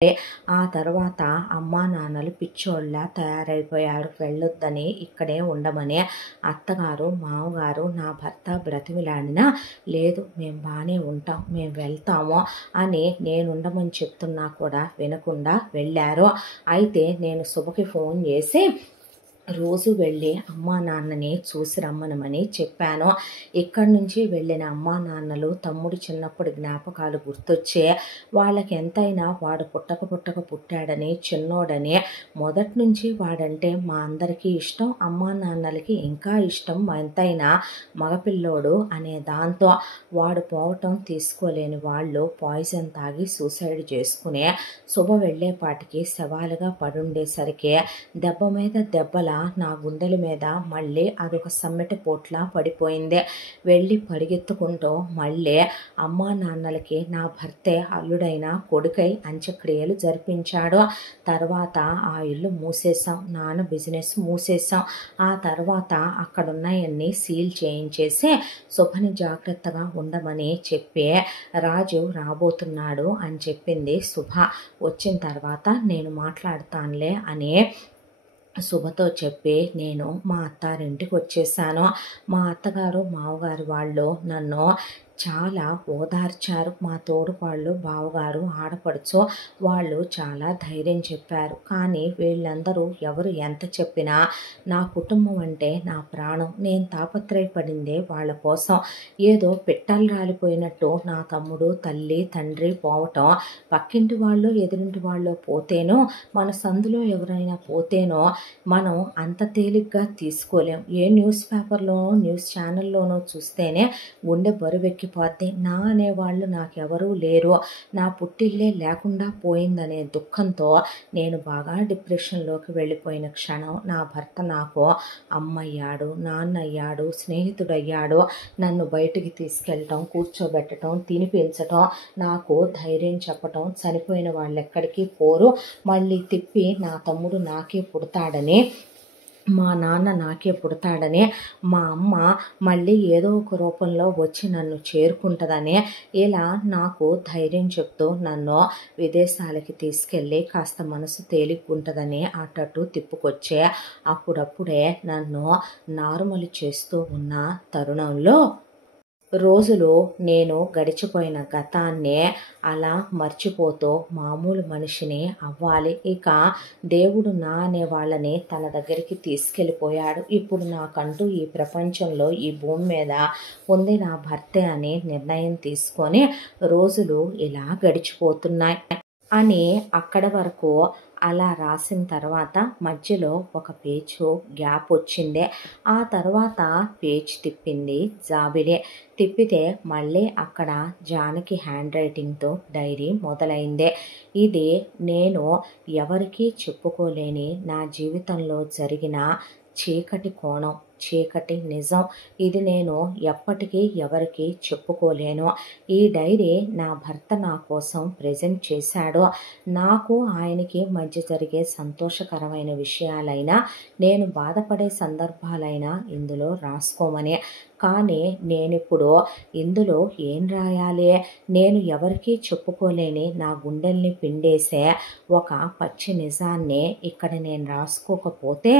ఆ తర్వాత అమ్మా నాన్నలు పిచ్చోళ్ళ తయారైపోయారు. వెళ్ళొద్దని, ఇక్కడే ఉండమని. అత్తగారు మామగారు నా భర్త బ్రతిమిలాడినా లేదు మేము బాగానే ఉంటాం, మేము వెళ్తాము అని నేనుండమని చెప్తున్నా కూడా వినకుండా వెళ్ళారు. అయితే నేను శుభకి ఫోన్ చేసి రోజు వెళ్ళి అమ్మా నాన్నని చూసి రమ్మనమని చెప్పాను. ఇక్కడి నుంచి వెళ్ళిన అమ్మా నాన్నలు తమ్ముడు చిన్నప్పటి జ్ఞాపకాలు గుర్తొచ్చే వాళ్ళకి ఎంతైనా వాడు పుట్టక పుట్టాడని, చిన్నోడని, మొదటి నుంచి వాడంటే మా అందరికీ ఇష్టం, అమ్మా నాన్నలకి ఇంకా ఇష్టం, ఎంతైనా మగపిల్లోడు అనే దాంతో వాడు పోవటం తీసుకోలేని వాళ్ళు పాయిజన్ తాగి సూసైడ్ చేసుకునే శుభ వెళ్ళేపాటికి శవాలుగా పడుండేసరికి దెబ్బ మీద దెబ్బల నా గుండెల మీద మళ్ళీ అదొక సమ్మెట పోట్లా పడిపోయింది. వెళ్ళి పరిగెత్తుకుంటూ మళ్ళీ అమ్మా నాన్నలకి నా భర్తే అల్లుడైన కొడుకై అంత్యక్రియలు జరిపించాడు. తర్వాత ఆ ఇల్లు మూసేసాం, నాన్న బిజినెస్ మూసేసాం. ఆ తర్వాత అక్కడున్నాయన్నీ సీల్ చేయించేసి శుభని జాగ్రత్తగా ఉండమని చెప్పి రాజు రాబోతున్నాడు అని చెప్పింది శుభ. వచ్చిన తర్వాత నేను మాట్లాడతానులే అని శుభతో చెప్పి నేను మా అత్తారింటికి వచ్చేసాను. మా అత్తగారు మామగారు వాళ్ళు నన్ను చాలా ఓదార్చారు. మా తోడు వాళ్ళు బావగారు ఆడపడుచు వాళ్ళు చాలా ధైర్యం చెప్పారు. కానీ వీళ్ళందరూ ఎవరు ఎంత చెప్పినా నా కుటుంబం అంటే నా ప్రాణం. నేను తాపత్రయపడిందే వాళ్ళ కోసం. ఏదో పిట్టలు రాలిపోయినట్టు నా తమ్ముడు తల్లి తండ్రి పోవటం, పక్కింటి వాళ్ళు ఎదురింటి వాళ్ళు పోతేనో, మన సందులో ఎవరైనా పోతేనో మనం అంత తేలిగ్గా తీసుకోలేం. ఏ న్యూస్ పేపర్లోనో న్యూస్ ఛానల్లోనో చూస్తేనే గుండె బరువెక్కిపోద్ది. నా అనేవాళ్ళు నాకెవరూ లేరు, నా పుట్టిల్లే లేకుండా పోయిందనే దుఃఖంతో నేను బాగా డిప్రెషన్లోకి వెళ్ళిపోయిన క్షణం నా భర్త నాకు అమ్మయ్యాడు, నాన్నయ్యాడు, స్నేహితుడయ్యాడు. నన్ను బయటికి తీసుకెళ్ళటం, కూర్చోబెట్టడం, తినిపించటం, నాకు ధైర్యం చెప్పటం, చనిపోయిన వాళ్ళు ఎక్కడికి పోరు, మళ్ళీ తిప్పి నా తమ్ముడు నాకే పుడతాడని, మా నాన్న నాకే పుడతాడని, మా అమ్మ మళ్ళీ ఏదో ఒక రూపంలో వచ్చి నన్ను చేరుకుంటుందని, ఇలా నాకు ధైర్యం చెప్తూ నన్ను విదేశాలకి తీసుకెళ్ళి కాస్త మనసు తేలిగ్గుంటుందని అటట్టు తిప్పుకొచ్చే అప్పుడప్పుడే నన్ను నార్మల్ చేస్తూ ఉన్న తరుణంలో రోజులు నేను గడిచిపోయిన గతాన్నే అలా మర్చిపోతూ మామూలు మనిషిని అవ్వాలి. ఇక దేవుడు నా అనే వాళ్ళని తన దగ్గరికి తీసుకెళ్ళిపోయాడు. ఇప్పుడు నాకంటూ ఈ ప్రపంచంలో ఈ భూమి మీద ఉంది నా భర్తే అనే నిర్ణయం తీసుకొని రోజులు ఇలా గడిచిపోతున్నాయి అని అక్కడ వరకు అలా రాసిన తర్వాత మధ్యలో ఒక పేజు గ్యాప్ వచ్చింది. ఆ తర్వాత పేజ్ తిప్పింది జాబిలే. తిప్పితే మళ్ళీ అక్కడ జానకి హ్యాండ్ రైటింగ్తో డైరీ మొదలైంది. ఇది నేను ఎవరికీ చెప్పుకోలేని నా జీవితంలో జరిగిన చీకటి కోణం, చీకటి నిజం. ఇది నేను ఎప్పటికీ ఎవరికి చెప్పుకోలేను. ఈ డైరీ నా భర్త నా కోసం ప్రెజెంట్ చేశాడు. నాకు ఆయనకి మధ్య జరిగే సంతోషకరమైన విషయాలైనా, నేను బాధపడే సందర్భాలైనా ఇందులో రాసుకోమని. కానీ నేనిప్పుడు ఇందులో ఏం రాయాలి? నేను ఎవరికీ చెప్పుకోలేని నా గుండెల్ని పిండేసే ఒక పచ్చి నిజాన్ని ఇక్కడ నేను రాసుకోకపోతే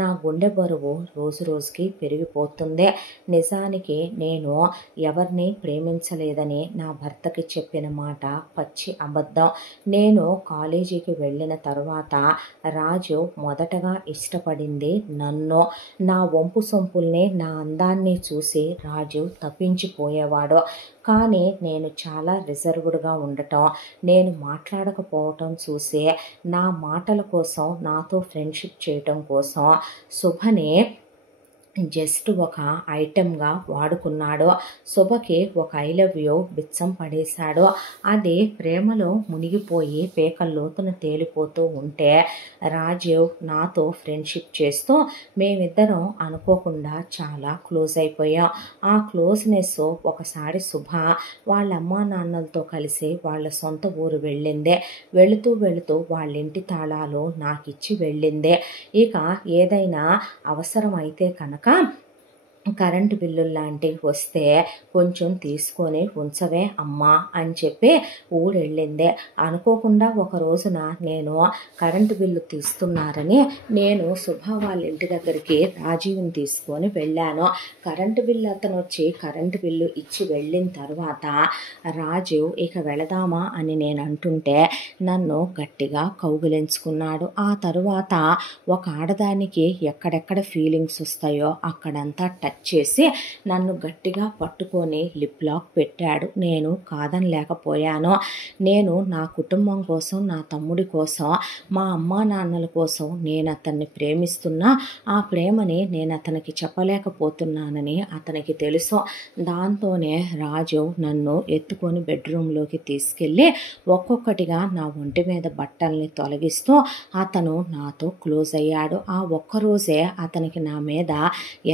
నా గుండె బరువు రోజు రోజుకి పెరిగిపోతుంది. నిజానికి నేను ఎవరిని ప్రేమించలేదని నా భర్తకి చెప్పిన మాట పచ్చి అబద్ధం. నేను కాలేజీకి వెళ్ళిన తర్వాత రాజు మొదటగా ఇష్టపడింది నన్ను. నా వంపు సొంపుల్ని, నా అందాన్ని చూసి రాజు తప్పించిపోయేవాడు. కానీ నేను చాలా రిజర్వ్డ్గా ఉండటం, నేను మాట్లాడకపోవటం చూసి నా మాటల కోసం, నాతో ఫ్రెండ్షిప్ చేయటం కోసం శుభని జస్ట్ ఒక ఐటెంగా వాడుకున్నాడు. శుభకి ఒక ఐ లవ్ యూ బిచ్చం పడేశాడు. అది ప్రేమలో మునిగిపోయి పేకల్లోతున తేలిపోతూ ఉంటే రాజీవ్ నాతో ఫ్రెండ్షిప్ చేస్తూ మేమిద్దరం అనుకోకుండా చాలా క్లోజ్ అయిపోయాం. ఆ క్లోజ్నెస్ ఒకసారి శుభ వాళ్ళ అమ్మా నాన్నలతో కలిసి వాళ్ళ సొంత ఊరు వెళ్ళిందే. వెళుతూ వెళుతూ వాళ్ళ ఇంటి తాళాలు నాకిచ్చి వెళ్ళిందే. ఇక ఏదైనా అవసరం అయితే కనుక కరెంటు బిల్లులు లాంటివి వస్తే కొంచెం తీసుకొని ఉంచవే అమ్మా అని చెప్పి ఊరెళ్ళిందే. అనుకోకుండా ఒక రోజున నేను కరెంటు బిల్లు తీస్తున్నారని నేను శుభ వాళ్ళ ఇంటి దగ్గరికి రాజీవ్ని తీసుకొని వెళ్ళాను. కరెంటు బిల్లు అతను వచ్చి కరెంటు బిల్లు ఇచ్చి వెళ్ళిన తర్వాత రాజీవ్ ఇక వెళదామా అని నేను అంటుంటే నన్ను గట్టిగా కౌగిలించుకున్నాడు. ఆ తరువాత ఒక ఆడదానికి ఎక్కడెక్కడ ఫీలింగ్స్ వస్తాయో అక్కడంతా టచ్ చేసి నన్ను గట్టిగా పట్టుకొని లిప్ లాక్ పెట్టాడు. నేను కాదనలేకపోయాను. నేను నా కుటుంబం కోసం, నా తమ్ముడి కోసం, మా అమ్మా నాన్నల కోసం నేను అతన్ని ప్రేమిస్తున్నా. ఆ ప్రేమని నేను అతనికి చెప్పలేకపోతున్నానని అతనికి తెలుసు. దాంతోనే రాజు నన్ను ఎత్తుకొని బెడ్రూమ్లోకి తీసుకెళ్ళి ఒక్కొక్కటిగా నా ఒంటి మీద బట్టల్ని తొలగిస్తూ అతను నాతో క్లోజ్ అయ్యాడు. ఆ ఒక్కరోజే అతనికి నా మీద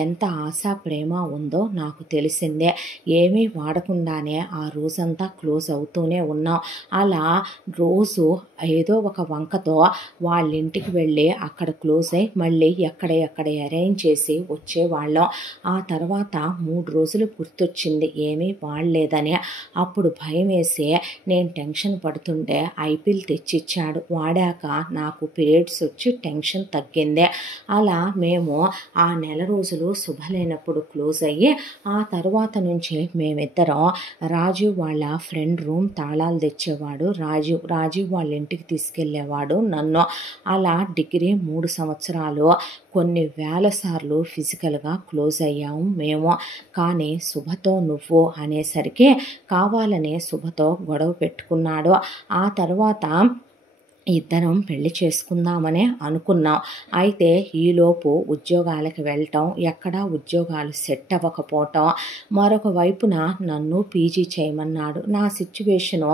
ఎంత ఆశ ప్రేమ ఉందో నాకు తెలిసిందే. ఏమీ వాడకుండానే ఆ రోజంతా క్లోజ్ అవుతూనే ఉన్నాం. అలా రోజు ఏదో ఒక వంకతో వాళ్ళ ఇంటికి వెళ్ళి అక్కడ క్లోజ్ అయ్యి మళ్ళీ ఎక్కడ అరేంజ్ చేసి వచ్చేవాళ్ళం. ఆ తర్వాత 3 రోజులు గుర్తొచ్చింది ఏమీ వాడలేదని. అప్పుడు భయం వేసి నేను టెన్షన్ పడుతుంటే ఐపిల్ తెచ్చిచ్చాడు. వాడాక నాకు పీరియడ్స్ వచ్చి టెన్షన్ తగ్గింది. అలా మేము ఆ నెల రోజులు శుభలేనప్పుడు క్లోజ్ అయ్యి ఆ తర్వాత నుంచి మేమిద్దరం రాజీవ్ వాళ్ళ ఫ్రెండ్ రూమ్ తాళాలు తెచ్చేవాడు రాజీవ్ వాళ్ళ ఇంటికి తీసుకెళ్ళేవాడు నన్ను. అలా డిగ్రీ 3 సంవత్సరాలు కొన్ని వేల సార్లు ఫిజికల్గా క్లోజ్ అయ్యాము మేము. కానీ శుభతో నువ్వు అనేసరికి కావాలనే శుభతో గొడవ పెట్టుకున్నాడు. ఆ తర్వాత ఇద్దరం పెళ్లి చేసుకుందామనే అనుకున్నాం. అయితే ఈలోపు ఉద్యోగాలకు వెళ్ళటం, ఎక్కడా ఉద్యోగాలు సెట్ అవ్వకపోవటం, మరొక వైపున నన్ను పీజీ చేయమన్నాడు. నా సిచ్యువేషను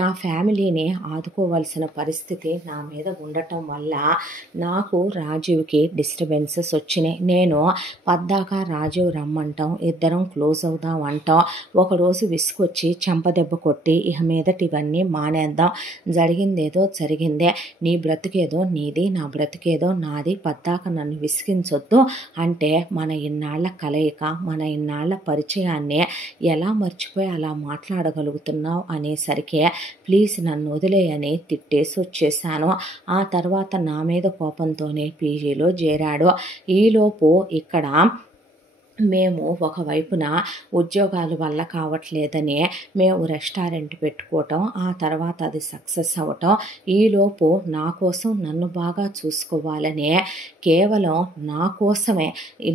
నా ఫ్యామిలీని ఆదుకోవాల్సిన పరిస్థితి నా మీద ఉండటం వల్ల నాకు రాజీవ్కి డిస్టర్బెన్సెస్ వచ్చినాయి. నేను పద్దాకా రాజీవ్ రమ్మంటాం, ఇద్దరం క్లోజ్ అవుదాం అంటాం. ఒకరోజు విసుకొచ్చి చెంపదెబ్బ కొట్టి ఇక మీదట ఇవన్నీ మానేద్దాం, జరిగిందేదో జరిగింది, నీ బ్రతికేదో నీది, నా బ్రతికేదో నాది, పద్దాక నన్ను విసిగించొద్దు అంటే మన ఇన్నాళ్ల కలయిక, మన ఇన్నాళ్ల పరిచయాన్ని ఎలా మర్చిపోయి అలా మాట్లాడగలుగుతున్నావు అనేసరికి ప్లీజ్ నన్ను వదిలేయని తిట్టేసి వచ్చేసాను. ఆ తర్వాత నా మీద కోపంతోనే పీజీలో చేరాడు. ఈలోపు ఇక్కడ మేము ఒకవైపున ఉద్యోగాల వల్ల కావట్లేదని మేము రెస్టారెంట్ పెట్టుకోవటం, ఆ తర్వాత అది సక్సెస్ అవ్వటం, ఈలోపు నా కోసం నన్ను బాగా చూసుకోవాలని కేవలం నా కోసమే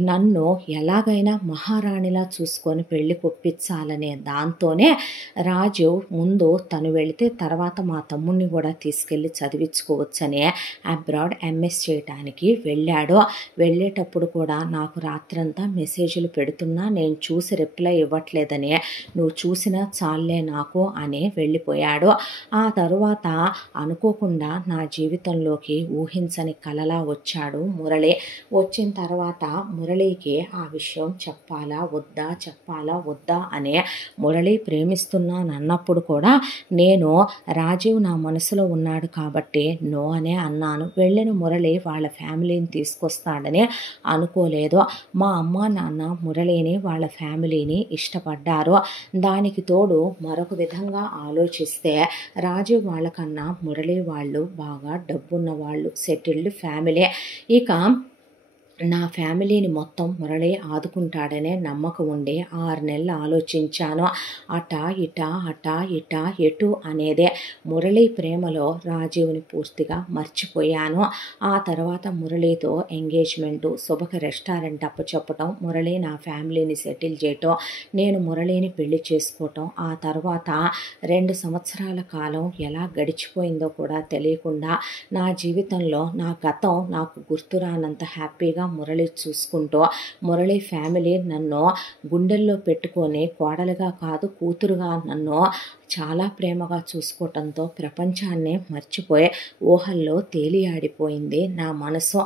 నన్ను ఎలాగైనా మహారాణిలా చూసుకొని పెళ్లి కొప్పించాలనే దాంతోనే రాజు ముందు తను వెళితే తర్వాత మా తమ్ముడిని కూడా తీసుకెళ్ళి చదివించుకోవచ్చని అబ్రాడ్ ఎంఎస్ చేయడానికి వెళ్ళాడు. వెళ్ళేటప్పుడు కూడా నాకు రాత్రంతా మెసేజ్లు పెడుతున్నా నేను చూసి రిప్లై ఇవ్వట్లేదని, నువ్వు చూసినా చాలే నాకు అని వెళ్ళిపోయాడు. ఆ తరువాత అనుకోకుండా నా జీవితంలోకి ఊహించని కలలా వచ్చాడు మురళి. వచ్చిన తర్వాత మురళికి ఆ విషయం చెప్పాలా వద్దా అని మురళి ప్రేమిస్తున్నాను అన్నప్పుడు కూడా నేను రాజీవ్ నా మనసులో ఉన్నాడు కాబట్టి నో అనే అన్నాను. వెళ్ళిన మురళి వాళ్ళ ఫ్యామిలీని తీసుకొస్తాడని అనుకోలేదు. మా అమ్మ నాన్న మురళిని వాళ్ళ ఫ్యామిలీని ఇష్టపడ్డారు. దానికి తోడు మరొక విధంగా ఆలోచిస్తే రాజీవ్ వాళ్ళకన్నా మురళి వాళ్ళు బాగా డబ్బున్న వాళ్ళు, సెటిల్డ్ ఫ్యామిలీ. ఇక నా ఫ్యామిలీని మొత్తం మురళి ఆదుకుంటాడనే నమ్మకం ఉండి 6 నెలలు ఆలోచించాను. అటా ఇటా ఎటు అనేదే. మురళి ప్రేమలో రాజీవ్ని పూర్తిగా మర్చిపోయాను. ఆ తర్వాత మురళితో ఎంగేజ్మెంటు, శుభకి రెస్టారెంట్ అప్పచెప్పటం, మురళి నా ఫ్యామిలీని సెటిల్ చేయటం, నేను మురళిని పెళ్లి చేసుకోవటం. ఆ తర్వాత 2 సంవత్సరాల కాలం ఎలా గడిచిపోయిందో కూడా తెలియకుండా నా జీవితంలో నా గతం నాకు గుర్తురానంత హ్యాపీగా మురళి చూసుకుంటూ, మురళి ఫ్యామిలీ నన్ను గుండెల్లో పెట్టుకొని కోడలుగా కాదు కూతురుగా నన్ను చాలా ప్రేమగా చూసుకోవటంతో ప్రపంచాన్నే మర్చిపోయి ఊహల్లో తేలియాడిపోయింది నా మనసు.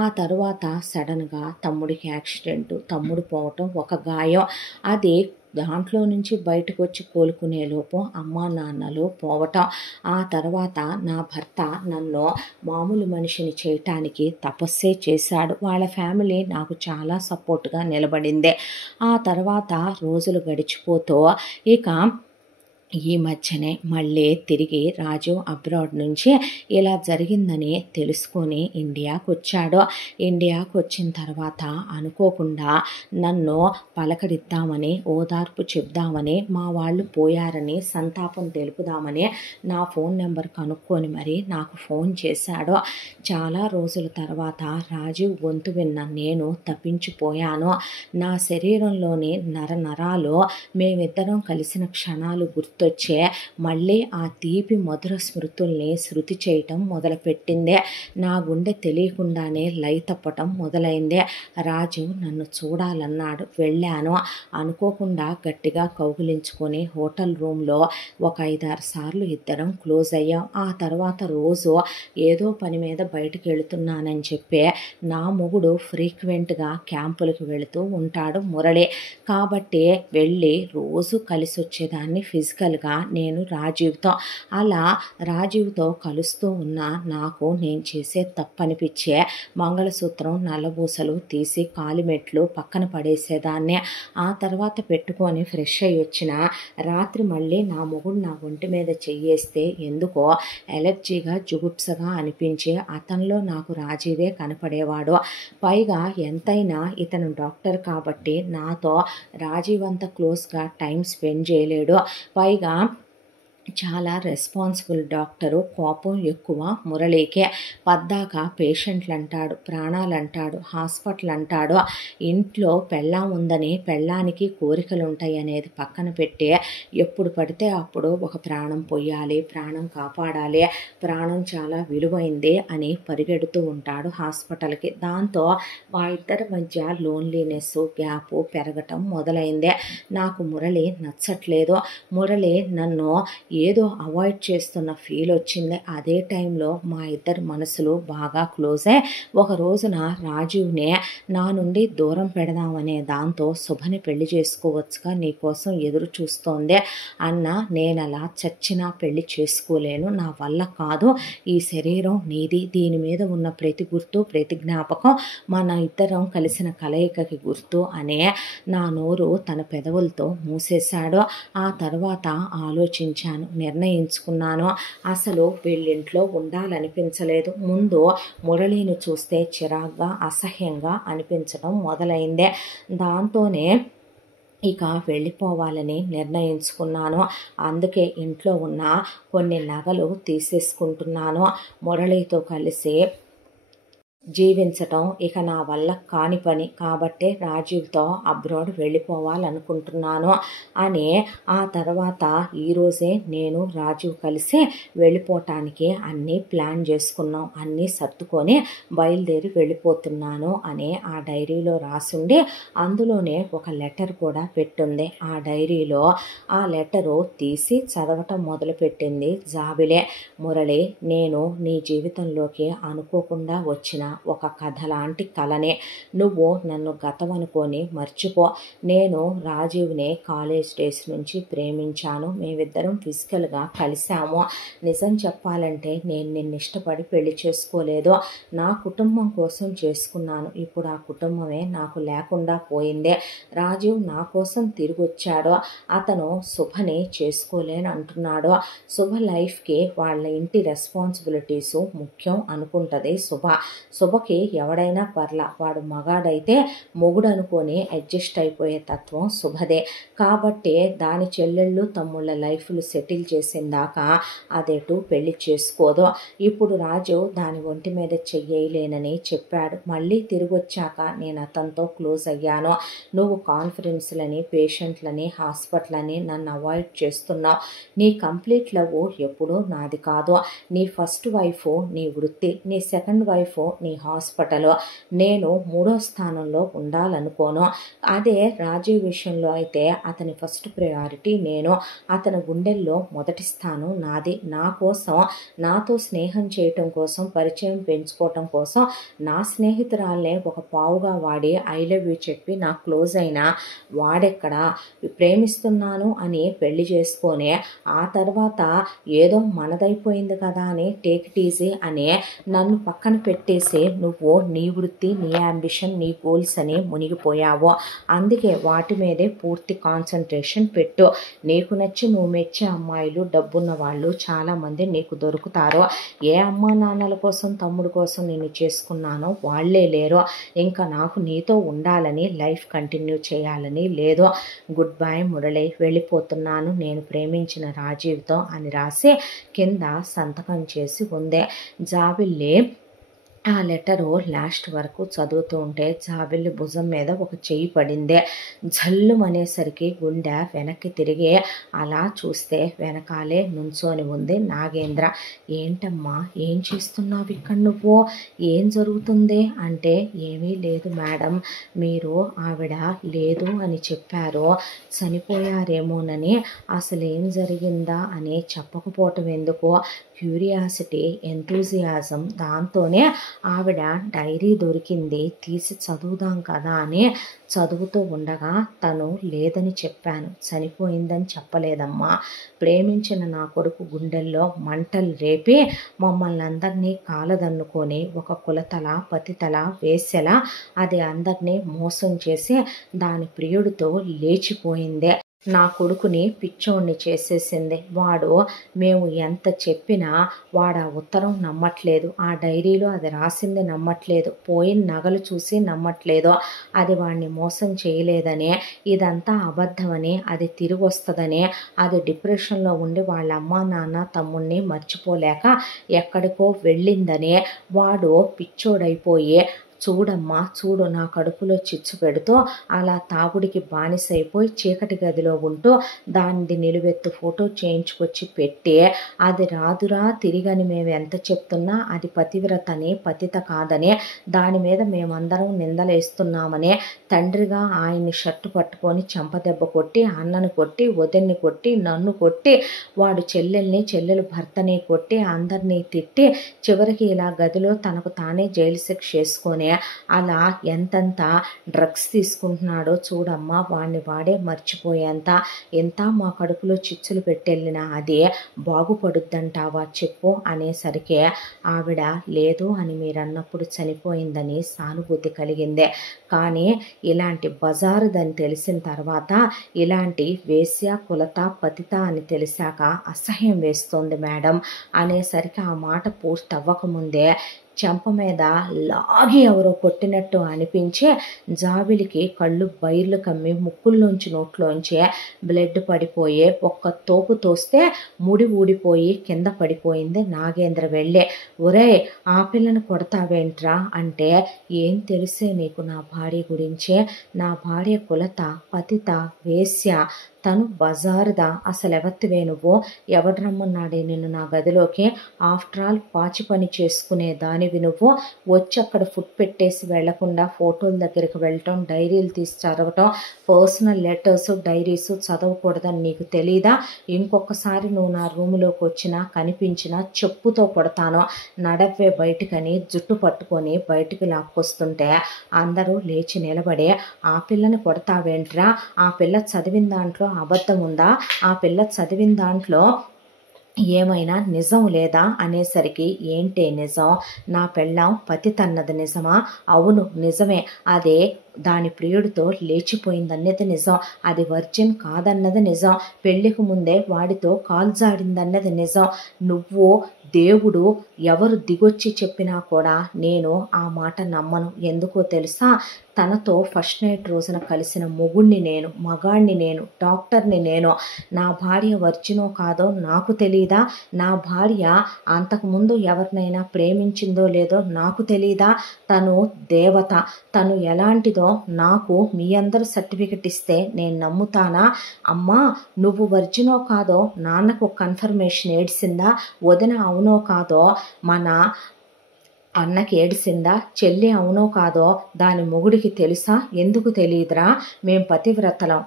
ఆ తరువాత సడన్గా తమ్ముడికి యాక్సిడెంటు, తమ్ముడు పోవటం, ఒక గాయం, అది దాంట్లో నుంచి బయటకు వచ్చి కోలుకునేలోపు అమ్మా నాన్నలు పోవటం. ఆ తర్వాత నా భర్త నన్ను మామూలు మనిషిని చేయటానికి తపస్సే చేశాడు. వాళ్ళ ఫ్యామిలీ నాకు చాలా సపోర్ట్గా నిలబడింది. ఆ తర్వాత రోజులు గడిచిపోతూ ఇక ఈ మధ్యనే మళ్ళీ తిరిగి రాజు అబ్రాడ్ నుంచి ఇలా జరిగిందని తెలుసుకొని ఇండియాకు వచ్చాడు. ఇండియాకు వచ్చిన తర్వాత అనుకోకుండా నన్ను పలకరిద్దామని, ఓదార్పు చెప్దామని, మా వాళ్ళు పోయారని సంతాపం తెలుపుదామని నా ఫోన్ నెంబర్ కనుక్కొని మరి నాకు ఫోన్ చేశాడు. చాలా రోజుల తర్వాత రాజీవ్ గొంతు విన్న నేను తప్పించిపోయాను. నా శరీరంలోని నరాలు మేమిద్దరం కలిసిన క్షణాలు గుర్తొచ్చే మళ్ళీ ఆ తీపి మధుర స్మృతుల్ని శృతి చేయటం మొదలుపెట్టిందే. నా గుండె తెలియకుండానే లయ తప్పటం మొదలైందే. రాజు నన్ను చూడాలన్నాడు. వెళ్ళాను. అనుకోకుండా గట్టిగా కౌగిలించుకొని హోటల్ రూమ్లో ఒక 5-6 సార్లు ఇద్దరం క్లోజ్ అయ్యాం. ఆ తర్వాత రోజు ఏదో పని మీద బయటకు వెళుతున్నానని చెప్పి నా మొగుడు ఫ్రీక్వెంట్గా క్యాంపులకు వెళుతూ ఉంటాడు మురళి. కాబట్టి వెళ్ళి రోజు కలిసి వచ్చేదాన్ని ఫిజికల్గా నేను రాజీవ్తో. అలా రాజీవ్తో కలుస్తూ ఉన్న నాకు నేను చేసే తప్పనిపించే మంగళసూత్రం నల్లబూసలు తీసి కాలిమెట్లు పక్కన పడేసేదాన్ని. ఆ తర్వాత పెట్టుకొని ఫ్రెష్ అయ్యి వచ్చిన రాత్రి మళ్ళీ నా మొగుడు నా ఒంటి మీద చెయ్యేస్తే ఎందుకో ఎలర్జీగా జుగుప్సగా అనిపించి అతనిలో నాకు రాజీవే కనపడేవాడు. పైగా ఎంతైనా ఇతను డాక్టర్ కాబట్టి నాతో రాజీవ్ అంత క్లోజ్గా టైం స్పెండ్ చేయలేడు. పైగా చాలా రెస్పాన్సిబుల్ డాక్టరు. కోపం ఎక్కువ మురళీకే. పద్దాక పేషెంట్లు అంటాడు, ప్రాణాలు అంటాడు, హాస్పిటల్ అంటాడు. ఇంట్లో పెళ్ళాం ఉందని పెళ్ళానికి కోరికలు ఉంటాయి అనేది పక్కన పెట్టి ఎప్పుడు పడితే అప్పుడు ఒక ప్రాణం పొయ్యాలి, ప్రాణం కాపాడాలి, ప్రాణం చాలా విలువైంది అని పరిగెడుతూ ఉంటాడు హాస్పిటల్కి. దాంతో మా ఇద్దరి మధ్య లోన్లీనెస్ గ్యాప్ పెరగటం మొదలైందే. నాకు మురళి నచ్చట్లేదు. మురళి నన్ను ఏదో అవాయిడ్ చేస్తున్న ఫీల్ వచ్చింది. అదే టైంలో మా ఇద్దరి మనసులు బాగా క్లోజ్ అయ్యి ఒక రోజున రాజీవ్నే నా నుండి దూరం పెడదామనే దాంతో శుభని పెళ్లి చేసుకోవచ్చుగా, నీకోసం ఎదురు చూస్తోంది అన్న. నేను అలా చచ్చినా పెళ్లి చేసుకోలేను, నా వల్ల కాదు, ఈ శరీరం నీది, దీని మీద ఉన్న ప్రతి గుర్తు ప్రతి జ్ఞాపకం మన ఇద్దరం కలిసిన కలయికకి గుర్తు అనే నా నోరు తన పెదవులతో మూసేశాడు. ఆ తర్వాత ఆలోచించాను, నిర్ణయించుకున్నాను. అసలు వీళ్ళింట్లో ఉండాలనిపించలేదు. ముందు మురళిని చూస్తే చిరాగ్గా అసహ్యంగా అనిపించడం మొదలైందే. దాంతోనే ఇక వెళ్ళిపోవాలని నిర్ణయించుకున్నాను. అందుకే ఇంట్లో ఉన్న కొన్ని నగలు తీసేసుకుంటున్నాను. మురళితో కలిసి జీవించటం ఇక నా వల్ల కాని పని కాబట్టే రాజీవ్తో అబ్రాడ్ వెళ్ళిపోవాలనుకుంటున్నాను అని. ఆ తర్వాత ఈరోజే నేను రాజీవ్ కలిసి వెళ్ళిపోవటానికి అన్నీ ప్లాన్ చేసుకున్నాం. అన్నీ సర్దుకొని బయలుదేరి వెళ్ళిపోతున్నాను అని ఆ డైరీలో రాసుండి అందులోనే ఒక లెటర్ కూడా పెట్టుంది. ఆ డైరీలో ఆ లెటరు తీసి చదవటం మొదలుపెట్టింది జాబిలే. మురళి, నేను నీ జీవితంలోకి అనుకోకుండా వచ్చిన ఒక కథ లాంటి కలనే. నువ్వు నన్ను గతం అనుకొని మర్చిపో. నేను రాజీవ్ని కాలేజ్ డేస్ నుంచి ప్రేమించాను. మేమిద్దరం ఫిజికల్గా కలిసాము. నిజం చెప్పాలంటే నేను నిన్ను ఇష్టపడి పెళ్లి చేసుకోలేదు. నా కుటుంబం కోసం చేసుకున్నాను. ఇప్పుడు ఆ కుటుంబమే నాకు లేకుండా పోయిందే. రాజీవ్ నా కోసం తిరిగి వచ్చాడు. అతను శుభని చేసుకోలేని అంటున్నాడు. శుభ లైఫ్కి వాళ్ళ ఇంటి రెస్పాన్సిబిలిటీసు ముఖ్యం అనుకుంటుంది శుభ. శుభకి ఎవడైనా పర్లా, వాడు మగాడైతే మొగుడు అనుకొని అడ్జస్ట్ అయిపోయే తత్వం శుభదే. కాబట్టి దాని చెల్లెళ్ళు తమ్ముళ్ళ లైఫ్లు సెటిల్ చేసిన దాకా అదేటు పెళ్లి చేసుకోదు. ఇప్పుడు రాజు దాని ఒంటి మీద చెయ్యలేనని చెప్పాడు. మళ్ళీ తిరిగి వచ్చాక నేను అతనితో క్లోజ్ అయ్యాను. నువ్వు కాన్ఫరెన్స్లని, పేషెంట్లని, హాస్పిటల్ అని నన్ను అవాయిడ్ చేస్తున్నావు. నీ కంప్లీట్ లవ్ ఎప్పుడూ నాది కాదు. నీ ఫస్ట్ వైఫ్ నీ వృత్తి, నీ సెకండ్ వైఫ్ నీ నీ హాస్పిటల్, నేను 3వ స్థానంలో ఉండాలనుకోను. అదే రాజీవ్ విషయంలో అయితే అతని ఫస్ట్ ప్రయారిటీ నేను, అతని గుండెల్లో మొదటి స్థానం నాది. నా కోసం, నాతో స్నేహం చేయటం కోసం, పరిచయం పెంచుకోవటం కోసం నా స్నేహితురాలనే ఒక పావుగా వాడి ఐ లవ్ యూ చెప్పి నా క్లోజ్ అయిన వాడెక్కడ ప్రేమిస్తున్నాను అని పెళ్లి చేసుకొని ఆ తర్వాత ఏదో మనదైపోయింది కదా అని టేక్ ఇట్ ఈజీ అని నన్ను పక్కన పెట్టేసి నువ్వు నీ వృత్తి, నీ అంబిషన్, నీ గోల్స్ అని మునిగిపోయావు. అందుకే వాటి మీదే పూర్తి కాన్సన్ట్రేషన్ పెట్టు. నీకు నచ్చి నువ్వు మెచ్చే అమ్మాయిలు, డబ్బున్న వాళ్ళు చాలామంది నీకు దొరుకుతారు. ఏ అమ్మా నాన్నల కోసం, తమ్ముడు కోసం నేను చేసుకున్నానో వాళ్ళే లేరు. ఇంకా నాకు నీతో ఉండాలని, లైఫ్ కంటిన్యూ చేయాలని లేదు. గుడ్ బై మురళి, వెళ్ళిపోతున్నాను నేను ప్రేమించిన రాజీవ్తో అని రాసి కింద సంతకం చేసి ఉంది. జాబిల్లి ఆ లెటరు లాస్ట్ వరకు చదువుతూ ఉంటే జాబిల్లి భుజం మీద ఒక చెయ్యి పడింది. జల్లుమనేసరికి గుండె వెనక్కి తిరిగి అలా చూస్తే వెనకాలే నుంచొని ఉంది నాగేంద్ర. ఏంటమ్మా, ఏం చేస్తున్నావు ఇక్కడ నువ్వు, ఏం జరుగుతుంది అంటే, ఏమీ లేదు మేడం, మీరు ఆవిడ లేదు అని చెప్పారు, చనిపోయారేమోనని. అసలు ఏం జరిగిందా అని చెప్పకపోవటం ఎందుకు, క్యూరియాసిటీ, ఎంతూజియాజం, దాంతోనే ఆవిడ డైరీ దొరికింది, తీసి చదువుదాం కదా అని చదువుతూ ఉండగా తను లేదని చెప్పాను, చనిపోయిందని చెప్పలేదమ్మా. ప్రేమించిన నా కొడుకు గుండెల్లో మంటలు రేపి మమ్మల్ని అందరినీ కాలదన్నుకొని ఒక కులతల, పతితల, వేశ్యల అది అందరినీ మోసం చేసి దాని ప్రియుడితో లేచిపోయిందే. నా కొడుకుని పిచ్చోడిని చేసేసింది. వాడు మేము ఎంత చెప్పినా వాడు ఆ ఉత్తరం నమ్మట్లేదు, ఆ డైరీలో అది రాసింది నమ్మట్లేదు, పోయిన నగలు చూసి నమ్మట్లేదు. అది వాడిని మోసం చేయలేదని, ఇదంతా అబద్ధమని, అది తిరిగి వస్తుందని, అది డిప్రెషన్లో ఉండి వాళ్ళ అమ్మ నాన్న తమ్ముడిని మర్చిపోలేక ఎక్కడికో వెళ్ళిందని వాడు పిచ్చోడైపోయి, చూడమ్మా చూడు, నా కడుపులో చిచ్చు పెడుతూ అలా తాగుడికి బానిసైపోయి చీకటి గదిలో ఉంటూ దాన్ని నిలువెత్తు ఫోటో చేయించుకొచ్చి పెట్టి, అది రాదురా తిరిగని మేము ఎంత చెప్తున్నా అది పతివ్రతని, పతిత కాదని, దాని మీద మేమందరం నిందలేస్తున్నామని తండ్రిగా ఆయన్ని షర్టు పట్టుకొని చెంపదెబ్బ కొట్టి, అన్నను కొట్టి, వదిన్ని కొట్టి, నన్ను కొట్టి, వాడు చెల్లెల్ని, చెల్లెలు భర్తని కొట్టి, అందరినీ తిట్టి, చివరికి ఇలా గదిలో తనకు తానే జైలు శిక్ష చేసుకొని అలా ఎంతెంత డ్రగ్స్ తీసుకుంటున్నాడో చూడమ్మా, వాడిని వాడే మర్చిపోయేంత. ఎంత మా కడుపులో చిచ్చులు పెట్టెళ్ళినా అది బాగుపడుద్దంటావా చెప్పు అనేసరికి ఆవిడ లేదు అని మీరన్నప్పుడు చనిపోయిందని సానుభూతి కలిగిందే. కానీ ఇలాంటి బజారుదని తెలిసిన తర్వాత, ఇలాంటి వేశ్య, కులత, పతిత అని తెలిసాక అసహ్యం వేస్తోంది మేడం అనేసరికి ఆ మాట పూర్తి అవ్వకముందే చెంప మీద లాగి ఎవరో కొట్టినట్టు అనిపించి జాబిలికి కళ్ళు బైర్లు కమ్మి ముక్కుల్లోంచి నోట్లోంచి బ్లడ్ పడిపోయి ఒక్క తోపు తోస్తే ముడి ఊడిపోయి కింద పడిపోయింది నాగేంద్ర. వెళ్ళే, ఒరే ఆ పిల్లను కొడతావేంట్రా అంటే, ఏం తెలిసే నీకు నా భార్య గురించి, నా భార్య కులత, పతిత, వేశ్య, తను బజారుదా, అసలు ఎవత్తివే నువ్వు, ఎవడు రమ్మన్నాడే నిన్ను నా గదిలోకి, ఆఫ్టర్ ఆల్ పాచి పని చేసుకునే దానివి నువ్వు, వచ్చి అక్కడ ఫుడ్ పెట్టేసి వెళ్లకుండా ఫోటోల దగ్గరికి వెళ్ళటం, డైరీలు తీసి చదవటం, పర్సనల్ లెటర్స్, డైరీస్ చదవకూడదని నీకు తెలీదా, ఇంకొకసారి నువ్వు నా రూములోకి వచ్చినా కనిపించినా చెప్పుతో కొడతాను, నడవ్వే బయటికని జుట్టు పట్టుకొని బయటికి లాక్కొస్తుంటే అందరూ లేచి నిలబడి, ఆ పిల్లని కొడతావేంట్రా, ఆ పిల్ల చదివిన దాంట్లో అబద్ధం ఉందా, ఆ పిల్ల చదివిన దాంట్లో ఏమైనా నిజం లేదా అనేసరికి, ఏంటే నిజం, నా పెళ్ళాం పతితన్నది నిజమా, అవును నిజమే, అదే దాని ప్రియుడితో లేచిపోయిందన్నది నిజం, అది వర్జిన్ కాదన్నది నిజం, పెళ్లికి ముందే వాడితో కాల్జాడిందన్నది నిజం, నువ్వు దేవుడు ఎవరు దిగొచ్చి చెప్పినా కూడా నేను ఆ మాట నమ్మను. ఎందుకో తెలుసా, తనతో ఫస్ట్ నైట్ రోజున కలిసిన మొగుణ్ణి నేను, మగాణ్ణి నేను, డాక్టర్ని నేను, నా భార్య వర్జినో కాదో నాకు తెలీదా, నా భార్య అంతకుముందు ఎవరినైనా ప్రేమించిందో లేదో నాకు తెలీదా, తను దేవత, తను ఎలాంటిదో నాకు మీ అందరూ సర్టిఫికెట్ ఇస్తే నేను నమ్ముతానా, అమ్మా నువ్వు వర్జినో కాదో నాన్నకు కన్ఫర్మేషన్ ఏడ్చిందా, వదిన అవునో కాదో మన అన్నకి ఏడిసిందా? చెల్లి అవునో కాదో దాని మొగుడికి తెలుసా? ఎందుకు తెలియదురా? మేం పతివ్రతలం.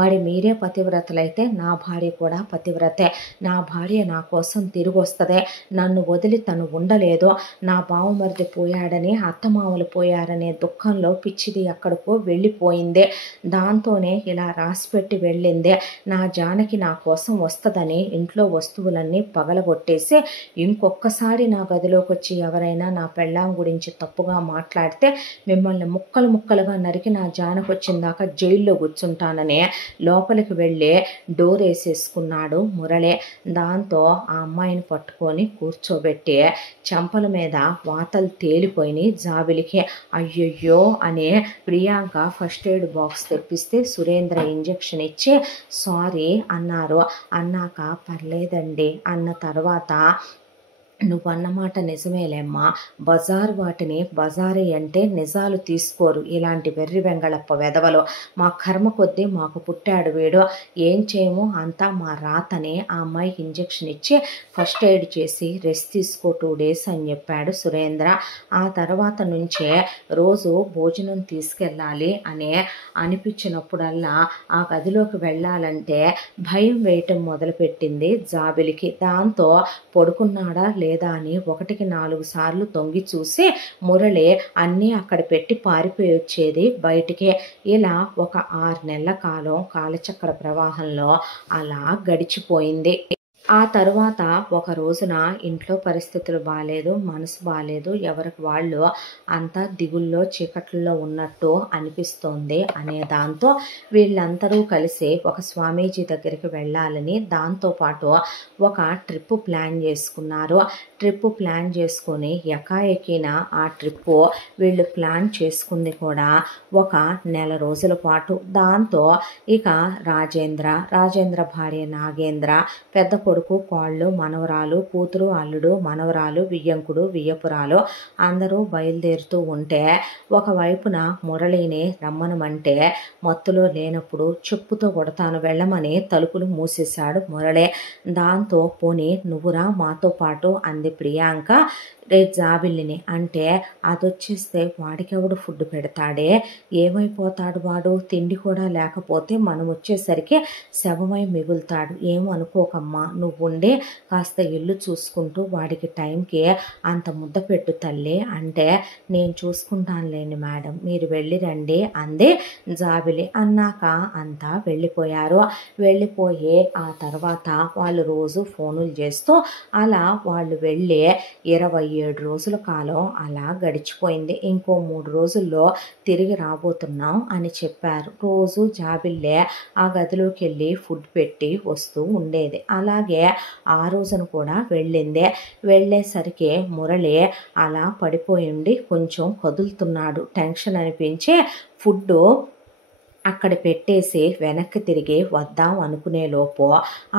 మరి మీరే పతివ్రతలైతే నా భార్య కూడా పతివ్రతే. నా భార్య నా కోసం తిరిగొస్తదే. నన్ను వదిలి తను ఉండలేదు. నా బావమరిది పోయాడని, అత్తమామలు పోయారనే దుఃఖంలో పిచ్చిది ఎక్కడికో వెళ్ళిపోయిందే. దాంతోనే ఇలా రాసిపెట్టి వెళ్ళిందే. నా జానకి నా కోసం వస్తుందని ఇంట్లో వస్తువులన్నీ పగలగొట్టేసి ఇంకొక్కసారి నా గదిలోకి వచ్చి ఎవరైనా నా పెళ్ళాం గురించి తప్పుగా మాట్లాడితే మిమ్మల్ని ముక్కలు ముక్కలుగా నరికి నా జానకొచ్చిందాకా జైల్లో కూర్చుంటానని లోపలికి వెళ్ళి డోర్ వేసేసుకున్నాడు మురళి. దాంతో ఆ అమ్మాయిని పట్టుకొని కూర్చోబెట్టి చెంపల మీద వాతలు తేలిపోయినాయి జాబిలికి. అయ్యయ్యో అని ప్రియాంక ఫస్ట్ ఎయిడ్ బాక్స్ తెప్పిస్తే సురేంద్ర ఇంజెక్షన్ ఇచ్చి సారీ అన్నారు. అన్నాక పర్లేదండి అన్న తర్వాత, నువ్వన్నమాట నిజమేలేమ్మా, బజారు వాటిని బజారీ అంటే నిజాలు తీసుకోరు ఇలాంటి వెర్రి వెంగళప్ప వెధవలు. మా కర్మ కొద్దీ మాకు పుట్టాడు వీడు, ఏం చేయము అంతా మా రాతని ఆ అమ్మాయికి ఇంజెక్షన్ ఇచ్చి ఫస్ట్ ఎయిడ్ చేసి రెస్ట్ తీసుకో 2 days అని చెప్పాడు సురేంద్ర. ఆ తర్వాత నుంచే రోజు భోజనం తీసుకెళ్ళాలి అని అనిపించినప్పుడల్లా ఆ గదిలోకి వెళ్ళాలంటే భయం వేయటం మొదలుపెట్టింది జాబిలికి. దాంతో పడుకున్నాడా లేదా అని 1కి 4 సార్లు తొంగి చూసి మురళి అన్నీ అక్కడ పెట్టి పారిపోయి వచ్చేది బయటికి. ఇలా ఒక 6 నెలల కాలం కాలచక్ర ప్రవాహంలో అలా గడిచిపోయింది. ఆ తరువాత ఒక రోజున ఇంట్లో పరిస్థితులు బాలేదు, మనసు బాలేదు, ఎవరికి వాళ్ళు అంతా దిగుల్లో చీకట్లలో ఉన్నట్టు అనిపిస్తోంది అనే దాంతో వీళ్ళందరూ కలిసి ఒక స్వామీజీ దగ్గరికి వెళ్ళాలని దాంతోపాటు ఒక ట్రిప్పు ప్లాన్ చేసుకున్నారు. ట్రిప్పు ప్లాన్ చేసుకొని ఎకాఎకిన ఆ ట్రిప్పు వీళ్ళు ప్లాన్ చేసుకుంది కూడా ఒక నెల రోజుల పాటు. దాంతో ఇక రాజేంద్ర భార్య నాగేంద్ర, పెద్ద కొడుకు కోళ్ళు మనవరాలు, కూతురు అల్లుడు మనవరాలు, వియ్యంకుడు వియ్యపురాలు అందరూ బయలుదేరుతూ ఉంటే ఒకవైపున మురళిని రమ్మనమంటే మత్తులో లేనప్పుడు చెప్పుతో కొడతాను వెళ్ళమని తలుపులు మూసేశాడు మురళి. దాంతో పోనీ నువ్వురా మాతో పాటు అంది ప్రియాంక జాబిల్లిని. అంటే అదొచ్చేస్తే వాడికెవడు ఫుడ్ పెడతాడే, ఏమైపోతాడు వాడు, తిండి కూడా లేకపోతే మనం వచ్చేసరికి శవమై మిగులుతాడు, ఏమనుకోకమ్మా నువ్వు ఉండి కాస్త ఇల్లు చూసుకుంటూ వాడికి టైంకి అంత ముద్ద పెట్టు తల్లి అంటే, నేను చూసుకుంటానులేండి మేడం మీరు వెళ్ళి రండి అంది జాబిలి. అన్నాక అంతా వెళ్ళిపోయారు. వెళ్ళిపోయి ఆ తర్వాత వాళ్ళు రోజు ఫోనులు చేస్తూ అలా వాళ్ళు వెళ్ళి 27 రోజుల కాలం అలా గడిచిపోయింది. ఇంకో 3 రోజుల్లో తిరిగి రాబోతున్నాం అని చెప్పారు. రోజు జాబిల్లే ఆ గదిలోకి వెళ్ళి ఫుడ్ పెట్టి వస్తూ ఉండేది. అలాగే ఆ రోజున కూడా వెళ్ళింది. వెళ్ళేసరికి మురళి అలా పడిపోయింది, కొంచెం కదులుతున్నాడు. టెన్షన్ అనిపించి ఫుడ్డు అక్కడ పెట్టేసి వెనక్కి తిరిగి వద్దాం అనుకునేలోపు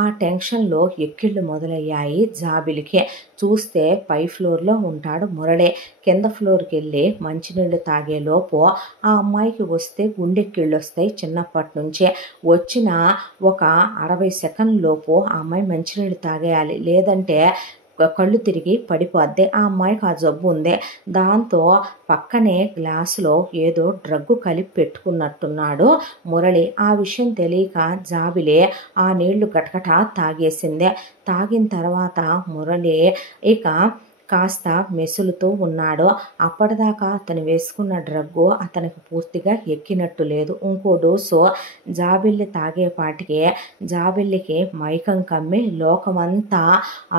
ఆ టెన్షన్లో ఎక్కిళ్ళు మొదలయ్యాయి జాబిలికి. చూస్తే పై ఫ్లోర్లో ఉంటాడు మురళి. కింద ఫ్లోర్కి వెళ్ళి మంచినీళ్ళు తాగేలోపు ఆ అమ్మాయికి వస్తే గుండెక్కిళ్ళు వస్తాయి చిన్నప్పటి నుంచే. వచ్చిన ఒక 60 సెకండ్ల లోపు ఆ అమ్మాయి మంచినీళ్ళు తాగేయాలి, లేదంటే కళ్ళు తిరిగి పడిపోద్ది. ఆ అమ్మాయికి ఆ జబ్బు ఉంది. దాంతో పక్కనే గ్లాసులో ఏదో డ్రగ్గు కలిపి పెట్టుకున్నట్టున్నాడు మురళి. ఆ విషయం తెలియక జాబిలి ఆ నీళ్లు గటగట తాగేసింది. తాగిన తర్వాత మురళి ఇక కాస్త మెసులుతూ ఉన్నాడు. అప్పటిదాకా అతను వేసుకున్న డ్రగ్గు అతనికి పూర్తిగా ఎక్కినట్టు లేదు. ఇంకో డోసు జాబిల్లి తాగేపాటికి జాబిల్లికి మైకం కమ్మి లోకమంతా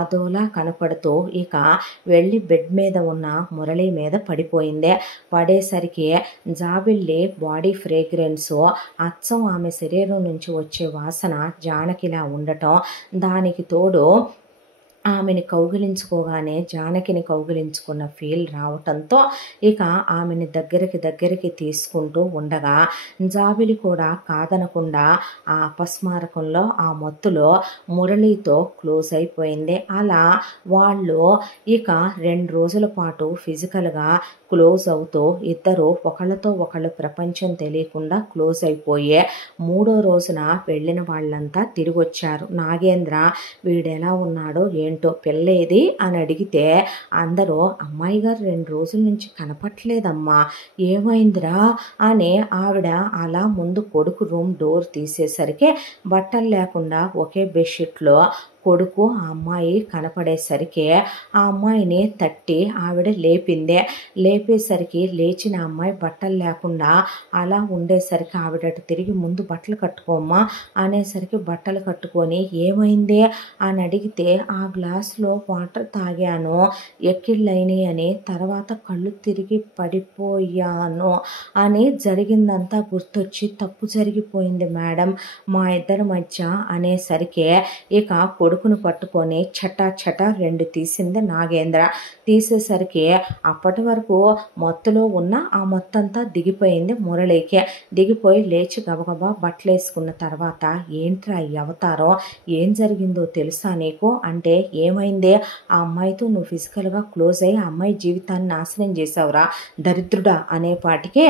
అదోలా కనపడుతూ ఇక వెళ్ళి బెడ్ మీద ఉన్న మురళి మీద పడిపోయింది. పడేసరికి జాబిల్లి బాడీ ఫ్రేగ్రెన్స్ అచ్చం ఆమె శరీరం నుంచి వచ్చే వాసన జానకిలా ఉండటం, దానికి తోడు ఆమెని కౌగిలించుకోగానే జానకిని కౌగిలించుకున్న ఫీల్ రావటంతో ఇక ఆమెని దగ్గరికి తీసుకుంటూ ఉండగా జాబిలి కూడా కాదనకుండా ఆ అపస్మారకంలో ఆ మత్తులో మురళితో క్లోజ్ అయిపోయింది. అలా వాళ్ళు ఇక 2 రోజుల పాటు ఫిజికల్గా క్లోజ్ అవుతూ ఇద్దరు ఒకళ్ళతో ఒకళ్ళు ప్రపంచం తెలియకుండా క్లోజ్ అయిపోయే 3వ రోజున వెళ్ళిన వాళ్ళంతా తిరిగి వచ్చారు. నాగేంద్ర వీడెలా ఉన్నాడో ఏంటో ఏంటో పిల్లేది అని అడిగితే అందరూ అమ్మాయి గారు 2 రోజుల నుంచి కనపట్లేదమ్మా, ఏమైందిరా అని ఆవిడ అలా ముందు కొడుకు రూమ్ డోర్ తీసేసరికి బట్టలు లేకుండా ఒకే బెడ్షీట్లో కొడుకు ఆ అమ్మాయి కనపడేసరికి ఆ అమ్మాయిని తట్టి ఆవిడ లేపేసరికి లేచిన అమ్మాయి బట్టలు లేకుండా అలా ఉండేసరికి ఆవిడ తిరిగి ముందు బట్టలు కట్టుకోమ్మా అనేసరికి బట్టలు కట్టుకొని ఏమైంది అని అడిగితే ఆ గ్లాసులో వాటర్ తాగాను, ఎక్కిళ్ళైనాయి అని, తర్వాత కళ్ళు తిరిగి పడిపోయాను అని జరిగిందంతా గుర్తొచ్చి తప్పు జరిగిపోయింది మేడం మా ఇద్దరి మధ్య అనేసరికి ఇక కొడుకును పట్టుకొని చటా 2 తీసింది నాగేంద్ర. తీసేసరికి అప్పటి వరకు మత్తులో ఉన్న ఆ మొత్తంతా దిగిపోయింది మురళికి. దిగిపోయి లేచి గబగబా బట్టలు వేసుకున్న తర్వాత ఏంట్రా ఈ అవతారం, ఏం జరిగిందో తెలుసా నీకు అంటే ఏమైంది, ఆ అమ్మాయితో నువ్వు ఫిజికల్గా క్లోజ్ అయ్యి ఆ అమ్మాయి జీవితాన్ని నాశనం చేసావురా దరిద్రుడా అనేపాటికి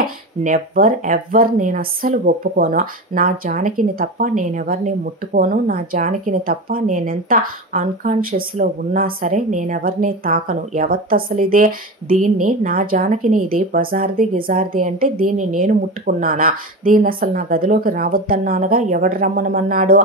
నెవర్ ఎవర్ నేను అస్సలు ఒప్పుకోను, నా జానకిని తప్ప నేనెవరిని ముట్టుకోను, నా జానకిని తప్ప నేనెంత అన్కాన్షియస్లో ఉన్నా సరే నేనెవరిని తాకను, అసలు ఇదే దీన్ని నా జానకిని ఇది బజార్ది గిజార్ది అంటే దీన్ని నేను ముట్టుకున్నానా, దీన్ని అసలు నా గదిలోకి రావద్దన్నానుగా, ఎవడు రమ్మనమన్నాడు,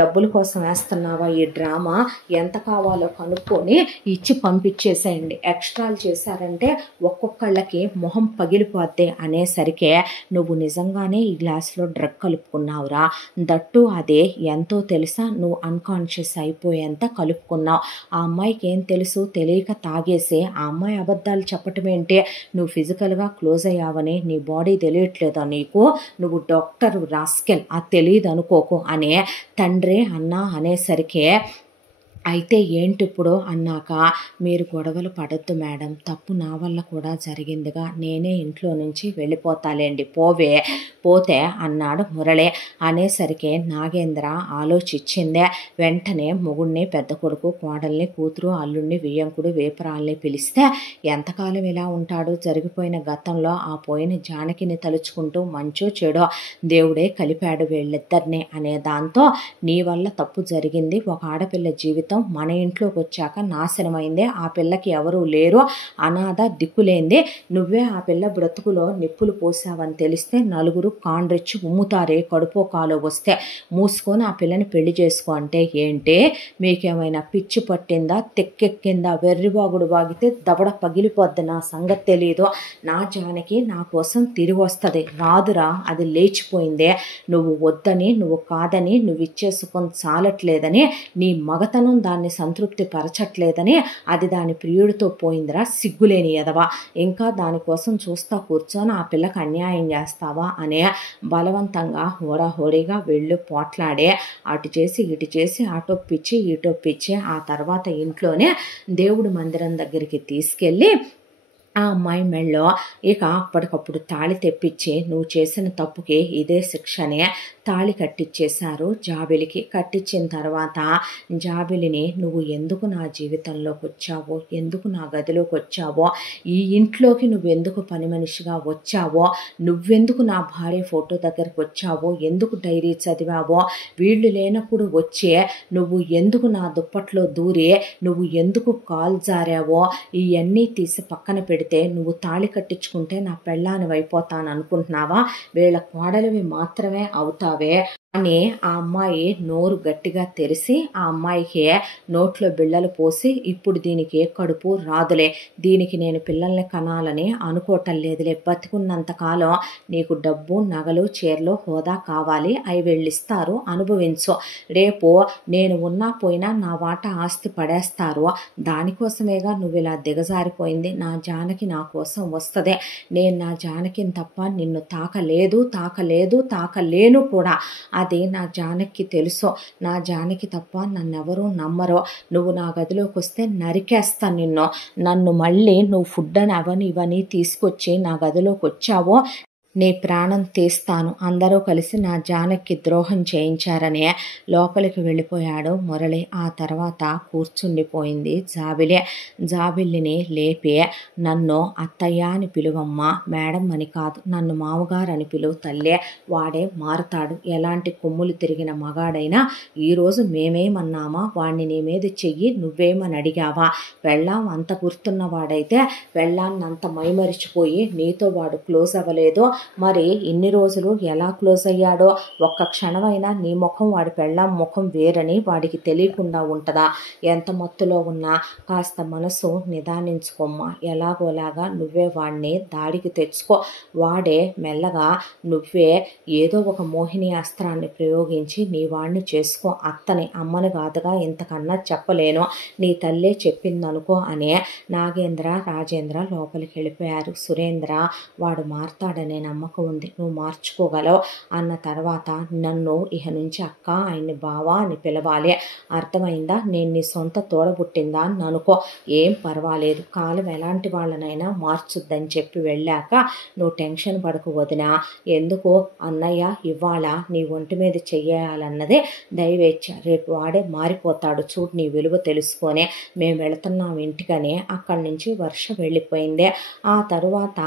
డబ్బుల కోసం వేస్తున్నావా ఈ డ్రామా, ఎంత కావాలో కనుక్కొని ఇచ్చి పంపించేసేయండి, ఎక్స్ట్రాలు చేశారంటే ఒక్కొక్కళ్ళకి మొహం పగిలిపోద్ది అనేసరికి నువ్వు నిజంగానే ఈ గ్లాస్లో డ్రగ్ కలుపుకున్నావురా, దట్టు అదే ఎంతో తెలుసా, నువ్వు అన్కాన్షియస్ అయిపోయేంత కలుపుకున్నావు, ఆ అమ్మాయికి ఏం తెలుసు, తెలియక తాగేసి ఆ అమ్మాయి అబద్ధాలు చెప్పటం ఏంటి, నువ్వు ఫిజికల్గా క్లోజ్ అయ్యావని నీ బాడీ తెలియట్లేదా నీకు, నువ్వు డాక్టర్ రాస్కెల్ అది తెలియదు అనుకోకు అనే తండ్రి అన్న అనేసరికి అయితే ఏంటి ఇప్పుడు అన్నాక మీరు గొడవలు పడొద్దు మేడం, తప్పు నా వల్ల కూడా జరిగిందిగా, నేనే ఇంట్లో నుంచి వెళ్ళిపోతాలేండి పోతే అన్నాడు మురళి. అనేసరికి నాగేంద్ర ఆలోచించిందే. వెంటనే మొగుడిని, పెద్ద కొడుకు, కోడల్ని, కూతురు, అల్లుడిని, వియ్యంకుడు, వేపరాల్ని పిలిస్తే ఎంతకాలం ఇలా ఉంటాడు, జరిగిపోయిన గతంలో ఆ పోయిన జానకిని తలుచుకుంటూ మంచో చెడో దేవుడే కలిపాడు వీళ్ళిద్దరిని అనే దాంతో నీ వల్ల తప్పు జరిగింది, ఒక ఆడపిల్ల జీవితం మన ఇంట్లోకి వచ్చాక నాశనమైంది, ఆ పిల్లకి ఎవరూ లేరు, అనాథ దిక్కులేంది, నువ్వే ఆ పిల్ల బ్రతుకులో నిప్పులు పోసావని తెలిస్తే నలుగురు కాండ్రిచ్చి ఉమ్ముతారే, కడుపో కాలో వస్తే మూసుకొని ఆ పిల్లని పెళ్లి చేసుకో అంటే ఏంటి, మీకేమైనా పిచ్చి పట్టిందా, తెక్కెక్కిందా, వెర్రిబాగుడు వాగితే దవడ పగిలిపోద్ది, నా సంగతి తెలీదు, నా జానకి నా కోసం తిరిగి వస్తుంది, రాదురా అది లేచిపోయిందే, నువ్వు వద్దని, నువ్వు కాదని, నువ్వు ఇచ్చేసుకొని చాలట్లేదని, నీ మగతనం దాన్ని సంతృప్తి పరచట్లేదని, అది దాని ప్రియుడితో పోయిందిరా సిగ్గులేని ఎదవా, ఇంకా దానికోసం చూస్తా కూర్చొని ఆ పిల్లకి అన్యాయం చేస్తావా అనే బలవంతంగా హోడాహోడీగా వెళ్ళు పోట్లాడే, అటు చేసి ఇటు చేసి అటొప్పించి ఇటొప్పించి ఆ తర్వాత ఇంట్లోనే దేవుడి మందిరం దగ్గరికి తీసుకెళ్ళి ఆ అమ్మాయి మెళ్ళో ఇక అప్పటికప్పుడు తాళి తెప్పించి నువ్వు చేసిన తప్పుకి ఇదే శిక్షనే తాళి కట్టించేశారు జాబిలికి. కట్టించిన తర్వాత జాబిలిని నువ్వు ఎందుకు నా జీవితంలోకి వచ్చావో, ఎందుకు నా గదిలోకి వచ్చావో, ఈ ఇంట్లోకి నువ్వు ఎందుకు పని మనిషిగా వచ్చావో, నువ్వెందుకు నా భార్య ఫోటో దగ్గరకు వచ్చావో, ఎందుకు డైరీ చదివావో, వీళ్ళు లేనప్పుడు వచ్చే నువ్వు ఎందుకు నా దుప్పట్లో దూరి నువ్వు ఎందుకు కాల్ జారావో, ఇవన్నీ తీసి పక్కన పెడితే నువ్వు తాళి కట్టించుకుంటే నా పెళ్ళాని అయిపోతాను అనుకుంటున్నావా, వీళ్ళ కోడలివి మాత్రమే అవుతావే అని ఆ అమ్మాయి నోరు గట్టిగా తెరిసి ఆ అమ్మాయికి నోట్లో బిళ్ళలు పోసి, ఇప్పుడు దీనికి ఏ కడుపు రాదులే, దీనికి నేను పిల్లల్ని కనాలని అనుకోవటం లేదులే, బతికున్నంతకాలం నీకు డబ్బు, నగలు, చీరలు, హోదా కావాలి, అవి వెళ్ళిస్తారు అనుభవించు, రేపు నేను ఉన్నా పోయినా నా వాటా ఆస్తి పడేస్తారు, దానికోసమేగా నువ్వు ఇలా దిగజారిపోయింది, నా జానకి నా కోసం వస్తుంది, నేను నా జానకిని తప్ప నిన్ను తాకలేను కూడా, అది నా జానకి తెలుసు, నా జానకి తప్ప నన్నెవరూ నమ్మరో, నువ్వు నా గదిలోకి వస్తే నరికేస్తా నిన్ను, నన్ను మళ్ళీ నువ్వు ఫుడ్ అని అవని ఇవని తీసుకొచ్చి నా గదిలోకి వచ్చావో నీ ప్రాణం తీస్తాను, అందరూ కలిసి నా జానకి ద్రోహం చేయించారని లోపలికి వెళ్ళిపోయాడు మురళి. ఆ తర్వాత కూర్చుండిపోయింది జాబిలి. జాబిల్లిని లేపి, నన్ను అత్తయ్య అని పిలువమ్మా, మేడం అని కాదు, నన్ను మామగారు అని పిలువు తల్లే, వాడే మారుతాడు. ఎలాంటి కొమ్ములు తిరిగిన మగాడైనా ఈరోజు మేమేమన్నామా, వాణ్ణి నీ మీద చెయ్యి నువ్వేమని అడిగావా? పెళ్ళాం అంత గుర్తున్నవాడైతే పెళ్ళాన్నంత మైమరిచిపోయి నీతో వాడు క్లోజ్ అవ్వలేదో, మరి ఇన్ని రోజులు ఎలా క్లోజ్ అయ్యాడో ఒక్క క్షణమైనా నీ ముఖం వాడి పెళ్ళాం ముఖం వేరని వాడికి తెలియకుండా ఉంటుందా? ఎంత మత్తులో ఉన్నా కాస్త మనసు నిదానించుకోమ్మా, ఎలాగోలాగా నువ్వే వాడిని దాడికి తెచ్చుకో. వాడే మెల్లగా నువ్వే ఏదో ఒక మోహిని అస్త్రాన్ని ప్రయోగించి నీ వాడిని చేసుకో. అత్తని అమ్మని కాదుగా, ఇంతకన్నా చెప్పలేను, నీ తల్లే చెప్పిందనుకో అనే నాగేంద్ర రాజేంద్ర లోపలికి వెళ్ళిపోయారు. సురేంద్ర, వాడు మారతాడనే నమ్మకం ఉంది, నువ్వు మార్చుకోగలవు అన్న తర్వాత నన్ను ఇహ నుంచి అక్క, ఆయన్ని బావా అని పిలవాలి, అర్థమైందా? నేను నీ సొంత తోడబుట్టిందా అని అనుకో, ఏం పర్వాలేదు, కాలం ఎలాంటి వాళ్ళనైనా మార్చుద్దని చెప్పి వెళ్ళాక నువ్వు టెన్షన్ పడకు వదినా. ఎందుకు అన్నయ్య ఇవాళ నీ ఒంటి మీద చెయ్యాలన్నదే దైవేచ్ఛ, రేపు వాడే మారిపోతాడు చూడు, నీ విలువ తెలుసుకొని మేము వెళుతున్నాం ఇంటికని అక్కడి నుంచి వర్ష వెళ్ళిపోయింది. ఆ తరువాత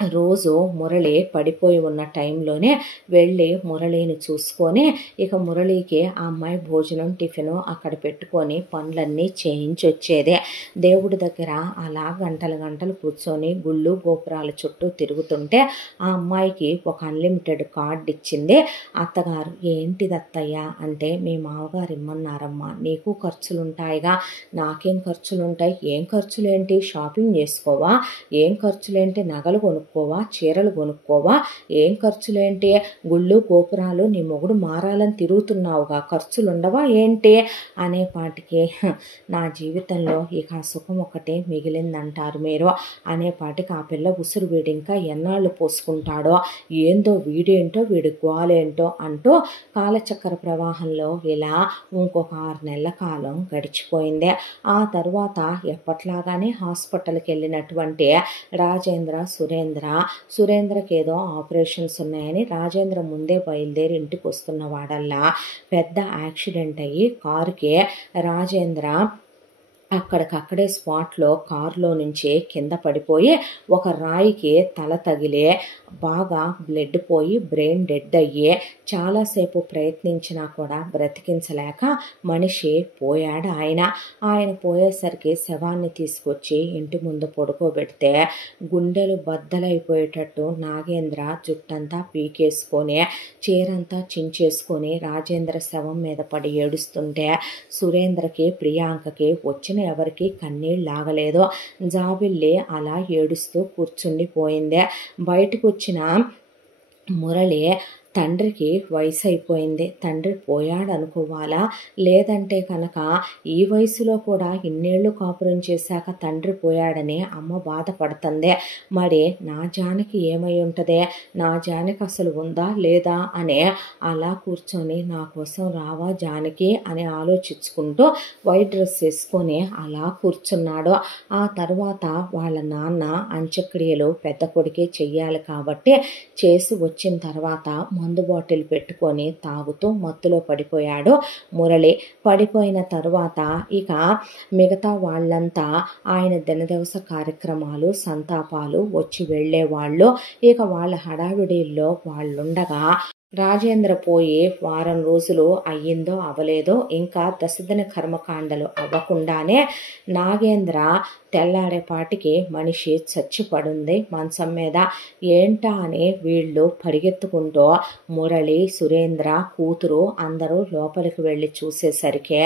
రోజు మురళి పడిపోయి ఉన్న టైంలోనే వెళ్ళి మురళిని చూసుకొని ఇక మురళికి ఆ అమ్మాయి భోజనం టిఫిను అక్కడ పెట్టుకొని పనులన్నీ చేయించి వచ్చేదే. దేవుడి దగ్గర అలా గంటలు గంటలు కూర్చొని గుళ్ళు గోపురాల చుట్టూ తిరుగుతుంటే ఆ అమ్మాయికి ఒక అన్లిమిటెడ్ కార్డు ఇచ్చింది అత్తగారు. ఏంటిది అత్తయ్య అంటే, మీ మామగారు ఇమ్మన్నారమ్మా, నీకు ఖర్చులుంటాయిగా. నాకేం ఖర్చులుంటాయి? ఏం ఖర్చులేంటి? షాపింగ్ చేసుకోవా? ఏం ఖర్చులేంటి? నగలు కొనుక్కోవా, చీరలు కొనుక్కోవా? ఏం ఖర్చులేంటి? గుళ్ళు గోపురాలు నీ మొగుడు మారాలని తిరుగుతున్నావుగా, ఖర్చులుండవా ఏంటి అనేపాటికి నా జీవితంలో ఇక ఆ సుఖం ఒకటే మిగిలిందంటారు మీరు అనేపాటికి ఆ పిల్ల ఉసురు వీడు ఇంకా ఎన్నాళ్ళు పోసుకుంటాడో, ఏందో వీడేంటో వీడి గోలేంటో అంటూ కాలచక్ర ప్రవాహంలో ఇలా ఇంకొక 6 నెలల కాలం గడిచిపోయింది. ఆ తరువాత ఎప్పట్లాగానే హాస్పిటల్కి వెళ్ళినటువంటి రాజేంద్ర సురేంద్రకి ఏదో ఆపరేషన్స్ ఉన్నాయని రాజేంద్ర ముందే బయలుదేరి ఇంటికి వస్తున్న వాడల్లా పెద్ద యాక్సిడెంట్ అయ్యి కారుకి రాజేంద్ర అక్కడికక్కడే స్పాట్లో కారులో నుంచి కింద పడిపోయి ఒక రాయికి తల తగిలే బాగా బ్లడ్ పోయి బ్రెయిన్ డెడ్ అయ్యి చాలాసేపు ప్రయత్నించినా కూడా బ్రతికించలేక మనిషి పోయాడు. ఆయన పోయేసరికి శవాన్ని తీసుకొచ్చి ఇంటి ముందు పడుకోబెడితే గుండెలు బద్దలైపోయేటట్టు నాగేంద్ర జుట్టంతా పీకేసుకొని చీరంతా చించేసుకొని రాజేంద్ర శవం మీద పడి ఏడుస్తుంటే సురేంద్రకి ప్రియాంకకి వచ్చిన ఎవరికి కన్నీళ్ళు ఆగలేదు. జాబిల్లి అలా ఏడుస్తూ కూర్చుండిపోయింది. బయటకు వచ్చిన మురళి తండ్రికి వయసు అయిపోయింది, తండ్రి పోయాడు అనుకోవాలా, లేదంటే కనుక ఈ వయసులో కూడా ఇన్నేళ్ళు కాపురం చేశాక తండ్రి పోయాడని అమ్మ బాధపడుతుంది. మరి నా జానకి ఏమై ఉంటుంది, నా జానకి అసలు ఉందా లేదా అని అలా కూర్చొని నా కోసం రావా జానకి అని ఆలోచించుకుంటూ వైట్ డ్రెస్ వేసుకొని అలా కూర్చున్నాడు. ఆ తర్వాత వాళ్ళ నాన్న అంత్యక్రియలు పెద్ద కొడుకే చెయ్యాలి కాబట్టి చేసి వచ్చిన తర్వాత మందు బాటిల్ పెట్టుకొని తాగుతూ మత్తులో పడిపోయాడు మురళి. పడిపోయిన తర్వాత ఇక మిగతా వాళ్ళంతా ఆయన దినదివస కార్యక్రమాలు సంతాపాలు వచ్చి వెళ్ళేవాళ్ళు. ఇక వాళ్ళ హడావిడిల్లో వాళ్ళుండగా రాజేంద్ర పోయి వారం రోజులు అయ్యిందో అవలేదో ఇంకా దశదిన కర్మకాండలు అవ్వకుండానే నాగేంద్ర తెల్లారేపాటికి మనిషి చచ్చిపడుంది మంచం మీద. ఏంటా అని వీళ్ళు పరిగెత్తుకుంటూ మురళి, సురేంద్ర, కూతురు అందరూ లోపలికి వెళ్ళి చూసేసరికి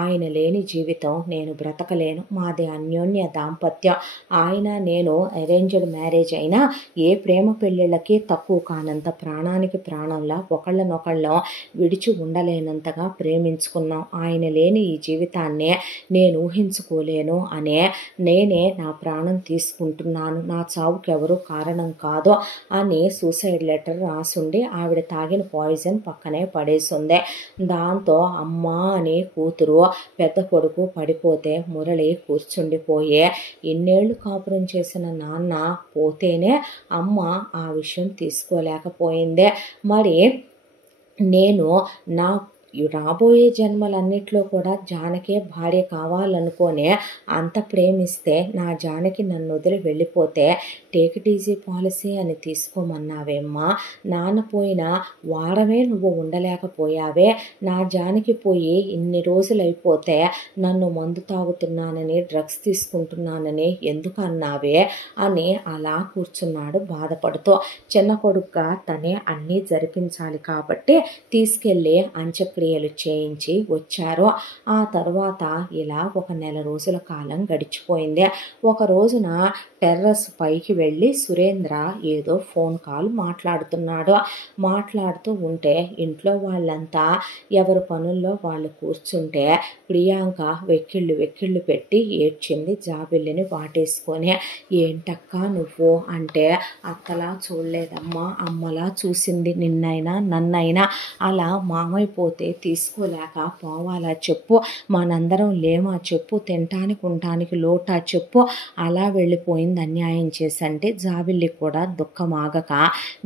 ఆయన లేని జీవితం నేను బ్రతకలేను, మాది అన్యోన్య దాంపత్యం, ఆయన నేను అరేంజ్డ్ మ్యారేజ్ అయినా ఏ ప్రేమ పెళ్ళిళ్ళకి తక్కువ కానంత ప్రాణానికి ప్రాణంలా ఒకళ్ళనొకళ్ళం విడిచి ఉండలేనంతగా ప్రేమించుకున్నాం, ఆయన లేని ఈ జీవితాన్ని నేను ఊహించుకోలేను అనే నేనే నా ప్రాణం తీసుకుంటున్నాను, నా చావుకి ఎవరు కారణం కాదు అని సూసైడ్ లెటర్ రాసుండి ఆవిడ తాగిన పాయిజన్ పక్కనే పడేసింది. దాంతో అమ్మా అని కూతురు పెద్ద కొడుకు పడిపోతే మురళి కూర్చుండిపోయే ఇన్నేళ్లు కాపురం చేసిన నాన్న పోతేనే అమ్మ ఆ విషయం తీసుకోలేకపోయిందే. మరి నేను నా రాబోయే జన్మలన్నిట్లో కూడా జానకే భార్య కావాలనుకోనే అంత ప్రేమిస్తే నా జానకి నన్ను వదిలి వెళ్ళిపోతే టేక్ ఇట్ ఈజీ పాలసీ అని తీసుకోమన్నావేమ్మా. నాన్న పోయిన వారమే నువ్వు ఉండలేకపోయావే. నా జానకి పోయి ఇన్ని రోజులైపోతే నన్ను మందు తాగుతున్నానని డ్రగ్స్ తీసుకుంటున్నానని ఎందుకు అన్నావే అని అలా కూర్చున్నాడు బాధపడుతూ. చిన్న కొడుకుగా తనే అన్నీ జరిపించాలి కాబట్టి తీసుకెళ్ళి అంత్యక్రియలు చేయించి వచ్చారు. ఆ తర్వాత ఇలా ఒక నెల రోజుల కాలం గడిచిపోయింది. ఒక రోజున టెర్రస్ పైకి వెళ్ళి సురేంద్ర ఏదో ఫోన్ కాల్ మాట్లాడుతూ ఉంటే ఇంట్లో వాళ్ళంతా ఎవరి పనుల్లో వాళ్ళు కూర్చుంటే ప్రియాంక వెక్కిళ్ళు పెట్టి ఏడ్చింది జాబిల్లిని వాటేసుకొని. ఏంటక్కా నువ్వు అంటే, అత్తలా చూడలేదమ్మా, అమ్మలా చూసింది నిన్నైనా నన్నైనా. అలా మామైపోతే తీసుకోలేక పోవాలా చెప్పు, మనందరం లేమా చెప్పు, తినటానికి ఉండటానికి లోటా చెప్పు, అలా వెళ్ళిపోయింది అన్యాయం చేసంటే జాబిల్లి కూడా దుఃఖమాగక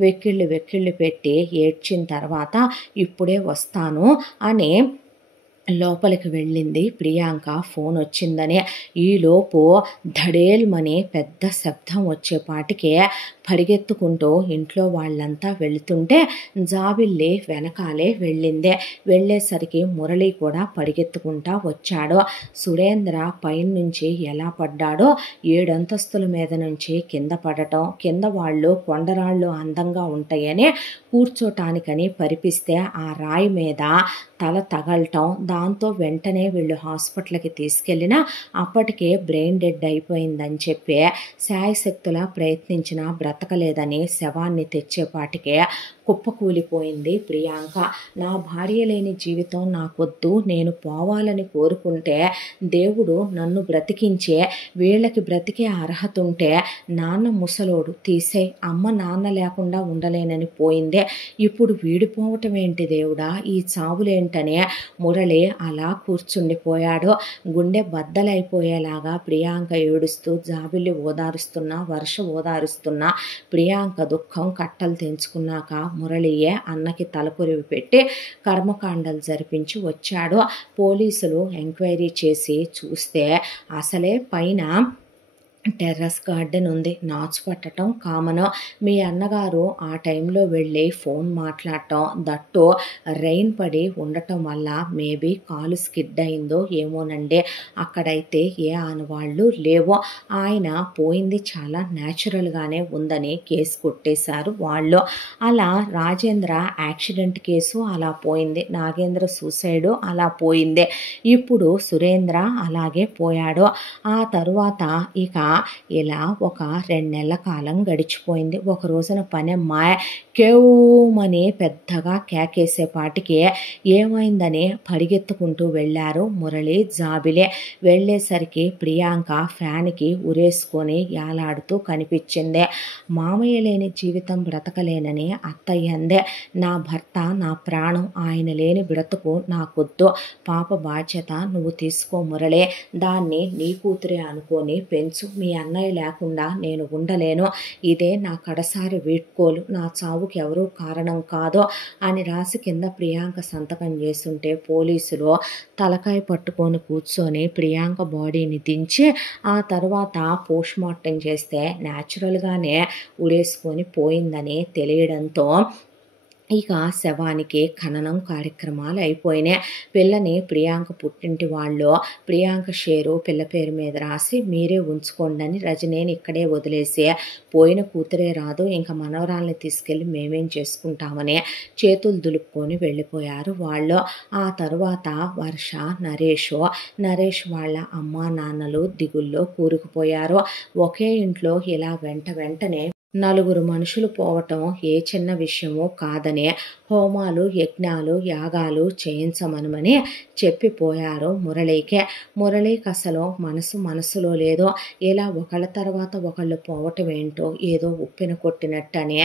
వెక్కిళ్ళు పెట్టి ఏడ్చిన తర్వాత ఇప్పుడే వస్తాను అని లోపలికి వెళ్ళింది ప్రియాంక. ఫోన్ వచ్చిందని. ఈలోపు ధడేల్మని పెద్ద శబ్దం వచ్చేపాటికే పరిగెత్తుకుంటూ ఇంట్లో వాళ్ళంతా వెళుతుంటే జాబిల్లి వెనకాలే వెళ్ళిందే. వెళ్ళేసరికి మురళి కూడా పరిగెత్తుకుంటా వచ్చాడు. సురేంద్ర పైనుంచి ఎలా పడ్డాడో 7 అంతస్తుల మీద నుంచి కింద పడటం, కింద వాళ్ళు కొండరాళ్ళు అందంగా ఉంటాయని కూర్చోటానికని పరిపిస్తే ఆ రాయి మీద తల తగలటం, దాంతో వెంటనే వీళ్ళు హాస్పిటల్కి తీసుకెళ్ళినా అప్పటికే బ్రెయిన్ డెడ్ అయిపోయిందని చెప్పి శాయశక్తులా ప్రయత్నించినా బ్రతకలేదని శవాన్ని తెచ్చేపాటికే కుప్పకూలిపోయింది ప్రియాంక. నా భార్య లేని జీవితం నాకొద్దు, నేను పోవాలని కోరుకుంటే దేవుడు నన్ను బ్రతికించే, వీళ్ళకి బ్రతికే అర్హత ఉంటే నాన్న ముసలోడు తీసేయ్, అమ్మ నాన్న లేకుండా ఉండలేనని పోయిందే, ఇప్పుడు వీడిపోవటం ఏంటి దేవుడా, ఈ చావులేంటనే మురళి అలా కూర్చుండిపోయాడు. గుండె బద్దలైపోయేలాగా ప్రియాంక ఏడుస్తూ జాబిల్లి ఓదారుస్తున్నా, వర్ష ఓదారుస్తున్నా ప్రియాంక దుఃఖం కట్టలు తెంచుకున్నాక మురళియే అన్నకి తలకొరివి పెట్టి కర్మకాండలు జరిపించి వచ్చాడు. పోలీసులు ఎంక్వైరీ చేసి చూస్తే అసలే పైన టెర్రస్ గార్డెన్ ఉంది, నాచు పట్టడం కామను. మీ అన్నగారు ఆ టైంలో వెళ్ళి ఫోన్ మాట్లాడటం, దట్టు రెయిన్ పడి ఉండటం వల్ల మేబీ కాలు స్కిడ్ అయిందో ఏమోనండి. అక్కడైతే ఏ ఆనవాళ్ళు లేవో. ఆయన పోయింది చాలా న్యాచురల్గానే ఉందని కేసు కొట్టేశారు వాళ్ళు. అలా రాజేంద్ర యాక్సిడెంట్ కేసు అలా పోయింది, నాగేంద్ర సూసైడు అలా పోయింది, ఇప్పుడు సురేంద్ర అలాగే పోయాడు. ఆ తరువాత ఇక ఇలా ఒక 2 నెలల కాలం గడిచిపోయింది. ఒక రోజున పనమ్మాయి కేవమని పెద్దగా కేకేసేపాటికి ఏమైందని పరిగెత్తుకుంటూ వెళ్ళారు మురళి జాబిలే. వెళ్ళేసరికి ప్రియాంక ఫ్యాన్కి ఉరేసుకొని యాలాడుతూ కనిపించింది. మామయ్య లేని జీవితం బ్రతకలేనని అత్తయ్యందే. నా భర్త నా ప్రాణం, ఆయన లేని బ్రతుకు నాకొద్దు, పాప బాధ్యత నువ్వు తీసుకో మురళి, దాన్ని నీ కూతురే అనుకొని పెంచు, మీ అన్నయ్య లేకుండా నేను ఉండలేను, ఇదే నా కడసారి వీడ్కోలు, నా చావుకి ఎవరూ కారణం కాదు అని రాసి కింద ప్రియాంక సంతకం చేస్తుంటే పోలీసులు తలకాయ పట్టుకొని కూర్చొని ప్రియాంక బాడీని దించి ఆ తర్వాత పోస్ట్మార్టం చేస్తే న్యాచురల్గానే ఉరేసుకొని పోయిందని తెలియడంతో ఇక శవానికి ఖననం కార్యక్రమాలు అయిపోయినాయి. పిల్లని ప్రియాంక పుట్టింటి వాళ్ళు ప్రియాంక షేరు పిల్ల పేరు మీద రాసి మీరే ఉంచుకోండి అని రజనీని ఇక్కడే వదిలేసి, పోయిన కూతురే రాదు, ఇంకా మనవరాల్ని తీసుకెళ్ళి మేమేం చేసుకుంటామని చేతులు దులుపుకొని వెళ్ళిపోయారు వాళ్ళు. ఆ తరువాత వర్ష, నరేష్ వాళ్ళ అమ్మా నాన్నలు దిగుల్లో కూరుకుపోయారు. ఒకే ఇంట్లో ఇలా వెంటనే 4 మనుషులు పోవటం ఏ చిన్న విషయమో కాదనే హోమాలు యజ్ఞాలు యాగాలు చేయించమనమని చెప్పిపోయారు మురళికే. మురళికి అసలు మనసులో లేదో, ఇలా ఒకళ్ళ తర్వాత ఒకళ్ళు పోవటం ఏంటో ఏదో ఉప్పిన కొట్టినట్టనే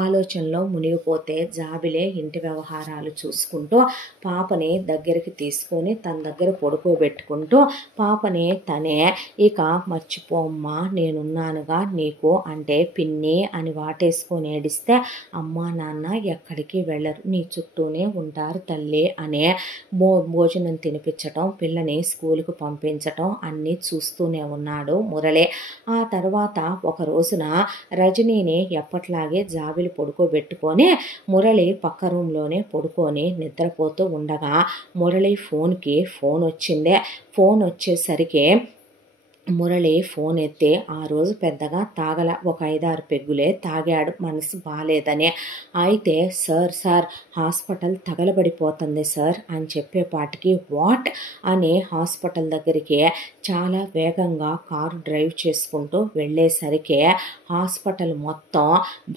ఆలోచనలో మునిగిపోతే జాబిలే ఇంటి వ్యవహారాలు చూసుకుంటూ పాపని దగ్గరికి తీసుకొని తన దగ్గర పడుకోబెట్టుకుంటూ పాపని తనే ఇక మర్చిపోమ్మా నేనున్నానుగా నీకు అంటే పిన్ని అని వాటేసుకొని ఏడిస్తే అమ్మా నాన్న ఎక్కడికి వెళ్ళరు నీ చుట్టూనే ఉంటారు తల్లి అనే భోజనం తినిపించటం పిల్లని స్కూల్కి పంపించటం అన్నీ చూస్తూనే ఉన్నాడు మురళి. ఆ తర్వాత ఒక రోజున రజనీని ఎప్పట్లాగే జాబిలి పడుకోబెట్టుకొని మురళి పక్క రూమ్లోనే పడుకొని నిద్రపోతూ ఉండగా మురళి ఫోన్కి ఫోన్ వచ్చిందే. ఫోన్ వచ్చేసరికి మురళి ఫోన్ ఎత్తే ఆ రోజు పెద్దగా తాగల, ఒక 5-6 పెగ్గులే తాగాడు మనసు బాగాలేదని. అయితే సార్ హాస్పిటల్ తగలబడిపోతుంది సార్ అని చెప్పేపాటికి వాట్ అని హాస్పిటల్ దగ్గరికి చాలా వేగంగా కారు డ్రైవ్ చేసుకుంటూ వెళ్ళేసరికి హాస్పిటల్ మొత్తం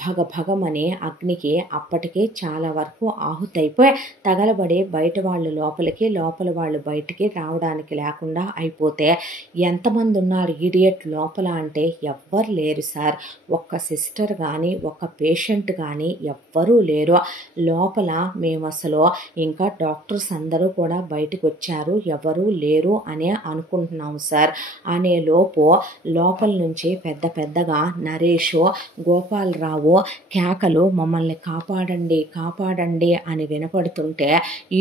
భగభగమని అగ్నికి అప్పటికే చాలా వరకు ఆహుతైపోయి తగలబడి బయట వాళ్ళు లోపలికి లోపల వాళ్ళు బయటికి రావడానికి లేకుండా అయిపోతే ఎంతమంది ఉన్నారు ఇడియట్ లోపల అంటే ఎవ్వరు లేరు సార్. ఒక్క సిస్టర్ కానీ ఒక్క పేషెంట్ కానీ ఎవ్వరూ లేరు లోపల. మేము అసలు ఇంకా డాక్టర్స్ అందరూ కూడా బయటకు వచ్చారు ఎవరూ లేరు అని అనుకుంటున్నాము సార్ అనే లోపు లోపల నుంచి పెద్దగా నరేష్ గోపాలరావు కేకలు మమ్మల్ని కాపాడండి అని వినపడుతుంటే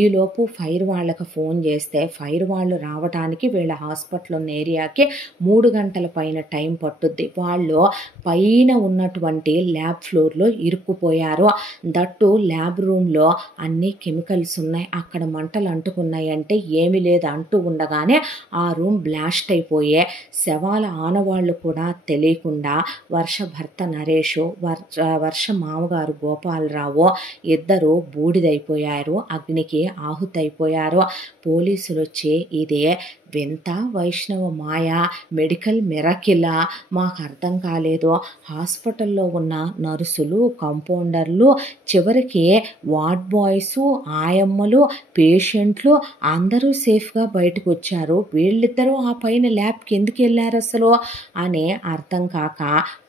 ఈలోపు ఫైర్ వాళ్ళకి ఫోన్ చేస్తే ఫైర్ వాళ్ళు రావడానికి వీళ్ళ హాస్పిటల్ ఉన్న ఏరియాకి 3 గంటల పైన టైం పట్టుద్ది. వాళ్ళు పైన ఉన్నటువంటి ల్యాబ్ ఫ్లోర్లో ఇరుక్కుపోయారు. దట్టు ల్యాబ్ రూమ్లో అన్ని కెమికల్స్ ఉన్నాయి. అక్కడ మంటలు అంటుకున్నాయి అంటే ఏమీ లేదు అంటూ ఉండగానే ఆ రూమ్ బ్లాస్ట్ అయిపోయే శవాల ఆనవాళ్ళు కూడా తెలియకుండా వర్ష భర్త నరేష్ వర్ష మామగారు గోపాలరావు ఇద్దరు బూడిదైపోయారు, అగ్నికి ఆహుతైపోయారు. పోలీసులు వచ్చి ఇదే వింత వైష్ణవ మాయ మెడికల్ మిరాకిలా మాకు అర్థం కాలేదు. హాస్పిటల్లో ఉన్న నర్సులు కంపౌండర్లు చివరికి వార్డ్ బాయ్స్ ఆయమ్మలు పేషెంట్లు అందరూ సేఫ్గా బయటకు వచ్చారు. వీళ్ళిద్దరూ ఆ పైన ల్యాబ్కి ఎందుకు వెళ్ళారు అసలు అని అర్థం కాక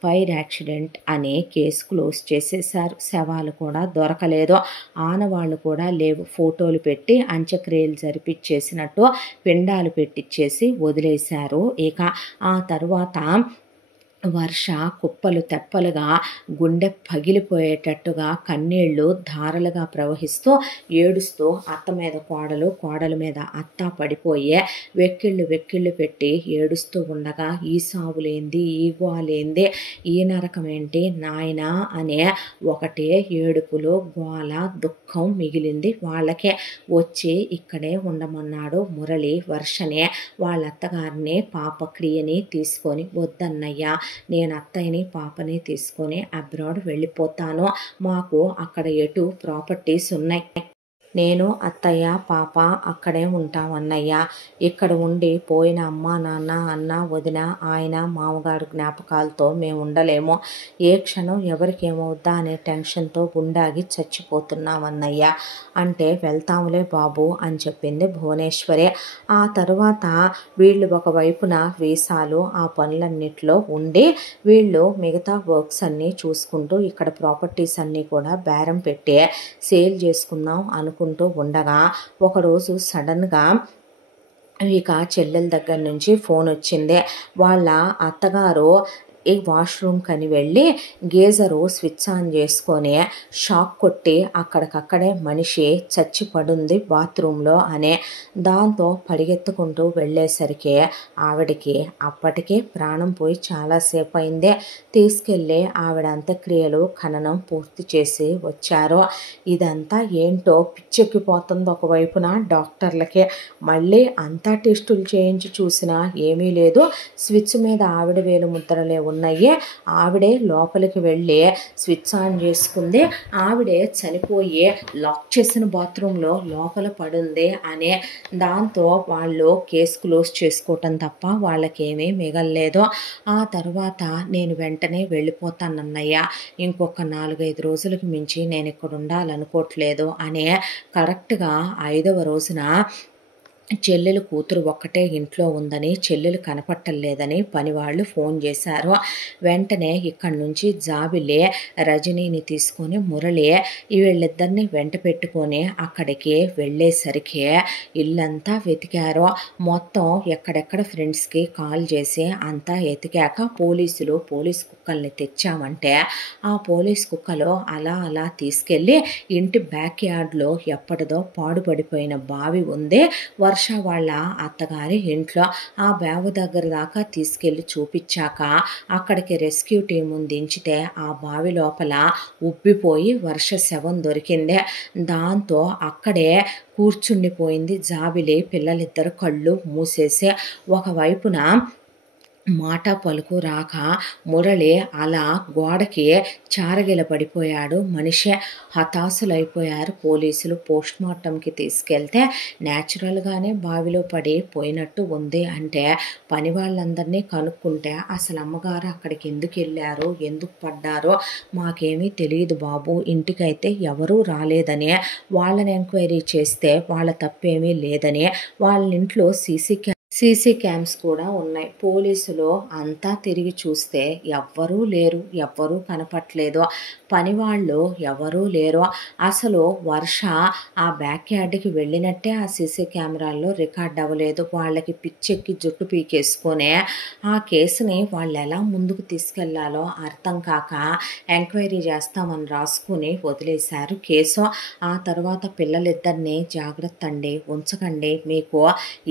ఫైర్ యాక్సిడెంట్ అనే కేసు క్లోజ్ చేసేసారు. శవాలు కూడా దొరకలేదు, ఆనవాళ్ళు కూడా లేవు. ఫోటోలు పెట్టి అంత్యక్రియలు జరిపించేసినట్టు పిండాలు పెట్టించేసి వదిలేశారు. ఇక ఆ తర్వాత వర్ష కుప్పలు తెప్పలుగా గుండె పగిలిపోయేటట్టుగా కన్నీళ్లు ధారలుగా ప్రవహిస్తూ ఏడుస్తూ అత్త మీద కోడల మీద అత్త పడిపోయే వెక్కిళ్ళు పెట్టి ఏడుస్తూ ఉండగా ఈ సావులేంది ఈ గోలేంది ఈ నరకమేంటి నాయనా అనే ఒకటే ఏడుపులు గోల దుఃఖం మిగిలింది వాళ్ళకే. వచ్చి ఇక్కడే ఉండమన్నాడు మురళి వర్షనే. వాళ్ళ అత్తగారిని పాపక్రియని తీసుకొని వద్దన్నయ్యా నేను అత్తయ్యని పాపని తీసుకొని అబ్రాడ్ వెళ్ళిపోతాను, మాకు అక్కడ ఎటు ప్రాపర్టీస్ ఉన్నాయి, నేను అత్తయ్య పాప అక్కడే ఉంటామన్నయ్య. ఇక్కడ ఉండి పోయిన అమ్మ నాన్న అన్న వదిన ఆయన మామగారు జ్ఞాపకాలతో మేము ఉండలేము. ఏ క్షణం ఎవరికి ఏమవుద్దా అనే టెన్షన్తో గుండాగి చచ్చిపోతున్నామన్నయ్య అంటే వెళ్తాములే బాబు అని చెప్పింది భువనేశ్వరి. ఆ తర్వాత వీళ్ళు ఒకవైపున వీసాలు ఆ పనులన్నిట్లో ఉండి వీళ్ళు మిగతా వర్క్స్ అన్నీ చూసుకుంటూ ఇక్కడ ప్రాపర్టీస్ అన్నీ కూడా బేరం పెట్టి సేల్ చేసుకుందాం అనుకుంటూ ఉండగా ఒకరోజు సడన్గా ఇక చెల్లెల దగ్గర నుంచి ఫోన్ వచ్చింది. వాళ్ళ అత్తగారు ఈ వాష్రూమ్ కని వెళ్ళి గేజరు స్విచ్ ఆన్ చేసుకొని షాక్ కొట్టి అక్కడికక్కడే మనిషి చచ్చి పడుంది బాత్రూంలో అనే. దాంతో పరిగెత్తుకుంటూ వెళ్ళేసరికి ఆవిడకి అప్పటికే ప్రాణం పోయి చాలాసేపు అయిందే. తీసుకెళ్ళి ఆవిడ అంత్యక్రియలు ఖననం పూర్తి చేసి వచ్చారు. ఇదంతా ఏంటో పిచ్చెక్కిపోతుంది ఒకవైపున డాక్టర్లకే. మళ్ళీ అంతా టెస్టులు చేయించి చూసినా ఏమీ లేదు. స్విచ్ మీద ఆవిడ వేలు ముద్రలే ఉన్నాయి. ఆవిడే లోపలికి వెళ్ళి స్విచ్ ఆన్ చేసుకుంది. ఆవిడే చనిపోయి లాక్ చేసిన బాత్రూంలో లోపల పడుంది అనే దాంతో వాళ్ళు కేసు క్లోజ్ చేసుకోవటం తప్ప వాళ్ళకేమీ మిగల్లేదు. ఆ తర్వాత నేను వెంటనే వెళ్ళిపోతానన్నయ్య, ఇంకొక 4-5 రోజులకు మించి నేను ఇక్కడ ఉండాలనుకోవట్లేదు అని కరెక్ట్గా 5వ రోజున చెల్లెలు కూతురు ఒక్కటే ఇంట్లో ఉందని, చెల్లెలు కనపట్టలేదని పనివాళ్ళు ఫోన్ చేశారు. వెంటనే ఇక్కడి నుంచి జాబిలి రజనీని తీసుకొని మురళి వీళ్ళిద్దరిని వెంట పెట్టుకొని అక్కడికి వెళ్ళేసరికి ఇల్లంతా వెతికారు. మొత్తం ఎక్కడెక్కడ ఫ్రెండ్స్కి కాల్ చేసి అంతా ఎతికాక పోలీస్ కుక్కల్ని తెచ్చామంటే ఆ పోలీస్ కుక్కలు అలా అలా తీసుకెళ్ళి ఇంటి బ్యాక్ యార్డ్లో ఎప్పటిదో పాడుపడిపోయిన బావి ఉంది వర్ష వాళ్ళ అత్తగారి ఇంట్లో. ఆ బావి దగ్గర దాకా తీసుకెళ్ళి చూపించాక అక్కడికి రెస్క్యూ టీముని దించితే ఆ బావి లోపల ఉబ్బిపోయి వర్ష శవం దొరికింది. దాంతో అక్కడే కూర్చుండిపోయింది జాబిలి. పిల్లలిద్దరు కళ్ళు మూసేసి ఒకవైపున మాట పలుకు రాక మురళి అలా గోడకి చారగిల పడిపోయాడు. మనిషి హతాశులైపోయారు పోలీసులు. పోస్ట్మార్టంకి తీసుకెళ్తే న్యాచురల్గానే బావిలో పడి పోయినట్టు ఉంది అంటే పని వాళ్ళందరినీ కనుక్కుంటే అసలు అమ్మగారు అక్కడికి ఎందుకు వెళ్ళారో ఎందుకు పడ్డారో మాకేమీ తెలియదు బాబు, ఇంటికైతే ఎవరూ రాలేదని వాళ్ళని ఎంక్వైరీ చేస్తే వాళ్ళ తప్పేమీ లేదని, వాళ్ళ ఇంట్లో సీసీ క్యామ్స్ కూడా ఉన్నాయి. పోలీసులు అంతా తిరిగి చూస్తే ఎవ్వరూ లేరు, ఎవ్వరూ కనపట్లేదు, పనివాళ్ళు ఎవరూ లేరు. అసలు వర్ష ఆ బ్యాక్ యార్డ్కి వెళ్ళినట్టే ఆ సీసీ కెమెరాల్లో రికార్డ్ అవ్వలేదు. వాళ్ళకి పిచ్చెక్కి జుట్టు పీకేసుకొని ఆ కేసుని వాళ్ళు ఎలా ముందుకు తీసుకెళ్లాలో అర్థం కాక ఎంక్వైరీ చేస్తామని రాసుకుని వదిలేశారు కేసు. ఆ తర్వాత పిల్లలిద్దరినీ జాగ్రత్త అండి, ఉంచకండి, మీకు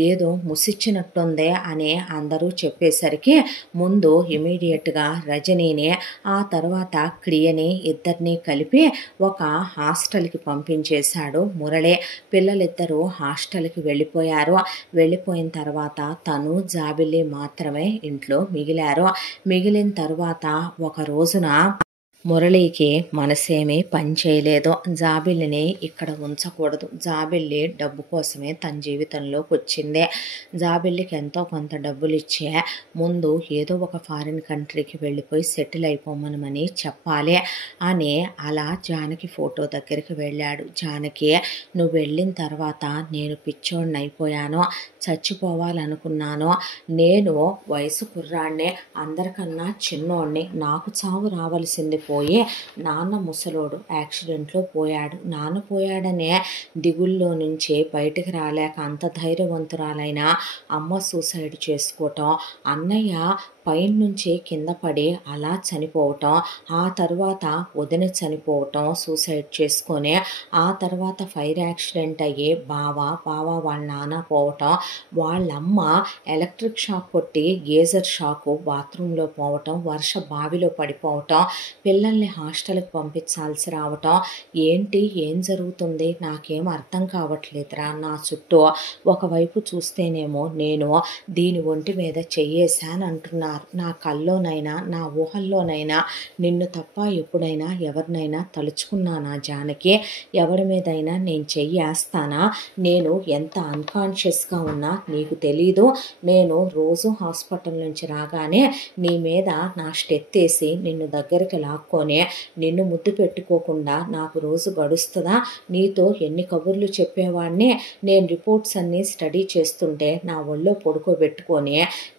ఏదో ముసిచ్చినట్టుందే అని అందరూ చెప్పేసరికి ముందు ఇమీడియట్గా రజనీని ఆ తర్వాత క్రియని ఇద్దరిని కలిపి ఒక హాస్టల్కి పంపించేశాడు మురళి. పిల్లలిద్దరూ హాస్టల్కి వెళ్ళిపోయారు. వెళ్ళిపోయిన తర్వాత తను జాబిల్లి మాత్రమే ఇంట్లో మిగిలారు. మిగిలిన తర్వాత ఒక రోజున మురళికి మనసేమీ పని చేయలేదు. జాబిల్లిని ఇక్కడ ఉంచకూడదు, జాబిల్లి డబ్బు కోసమే తన జీవితంలోకి వచ్చింది, జాబిల్లికి ఎంతో కొంత డబ్బులు ఇచ్చే ముందు ఏదో ఒక ఫారిన్ కంట్రీకి వెళ్ళిపోయి సెటిల్ అయిపోమనమని చెప్పాలి అని అలా జానకి ఫోటో దగ్గరికి వెళ్ళాడు. జానకి, నువ్వు వెళ్ళిన తర్వాత నేను పిచ్చోడిని అయిపోయాను, చచ్చిపోవాలనుకున్నాను, నేను వయసు కుర్రాడిని, అందరికన్నా చిన్నోడిని, నాకు చావు రావలసింది పోయి నాన్న ముసలోడు యాక్సిడెంట్లో పోయాడు, నాన్న పోయాడనే దిగుల్లో నుంచి బయటికి రాలేక అంత ధైర్యవంతురాలైన అమ్మ సూసైడ్ చేసుకోవటం, అన్నయ్య పైన నుంచి కింద పడి అలా చనిపోవటం, ఆ తర్వాత వదిన చనిపోవటం సూసైడ్ చేసుకొని, ఆ తర్వాత ఫైర్ యాక్సిడెంట్ అయ్యి బావ వాళ్ళ నాన్న పోవటం, వాళ్ళమ్మ ఎలక్ట్రిక్ షాక్ కొట్టి గేజర్ షాకు బాత్రూంలో పోవటం, వర్ష బావిలో పడిపోవటం, పిల్లల్ని హాస్టల్కి పంపించాల్సి రావటం. ఏంటి ఏం జరుగుతుంది నాకేం అర్థం కావట్లేదురా. నా చుట్టూ ఒకవైపు చూస్తేనేమో నేను దీని ఒంటి మీద చెయ్యేశాను అంటున్నారు, నా కల్లోనైనా నా ఊహల్లోనైనా నిన్ను తప్ప ఎప్పుడైనా ఎవరినైనా తలుచుకున్నానా జానకి? ఎవరి మీదైనా నేను చెయ్యేస్తానా? నేను ఎంత అన్కాన్షియస్గా ఉన్నా నీకు తెలీదు. నేను రోజు హాస్పిటల్ నుంచి రాగానే నీ మీద నా స్టెప్ వేసి నిన్ను దగ్గరికి లాక్కొని నిన్ను ముద్దు పెట్టుకోకుండా నాకు రోజు గడుస్తుందా? నీతో ఎన్ని కబుర్లు చెప్పేవాడిని. నేను రిపోర్ట్స్ అన్నీ స్టడీ చేస్తుంటే నా ఒళ్ళో పడుకోబెట్టుకొని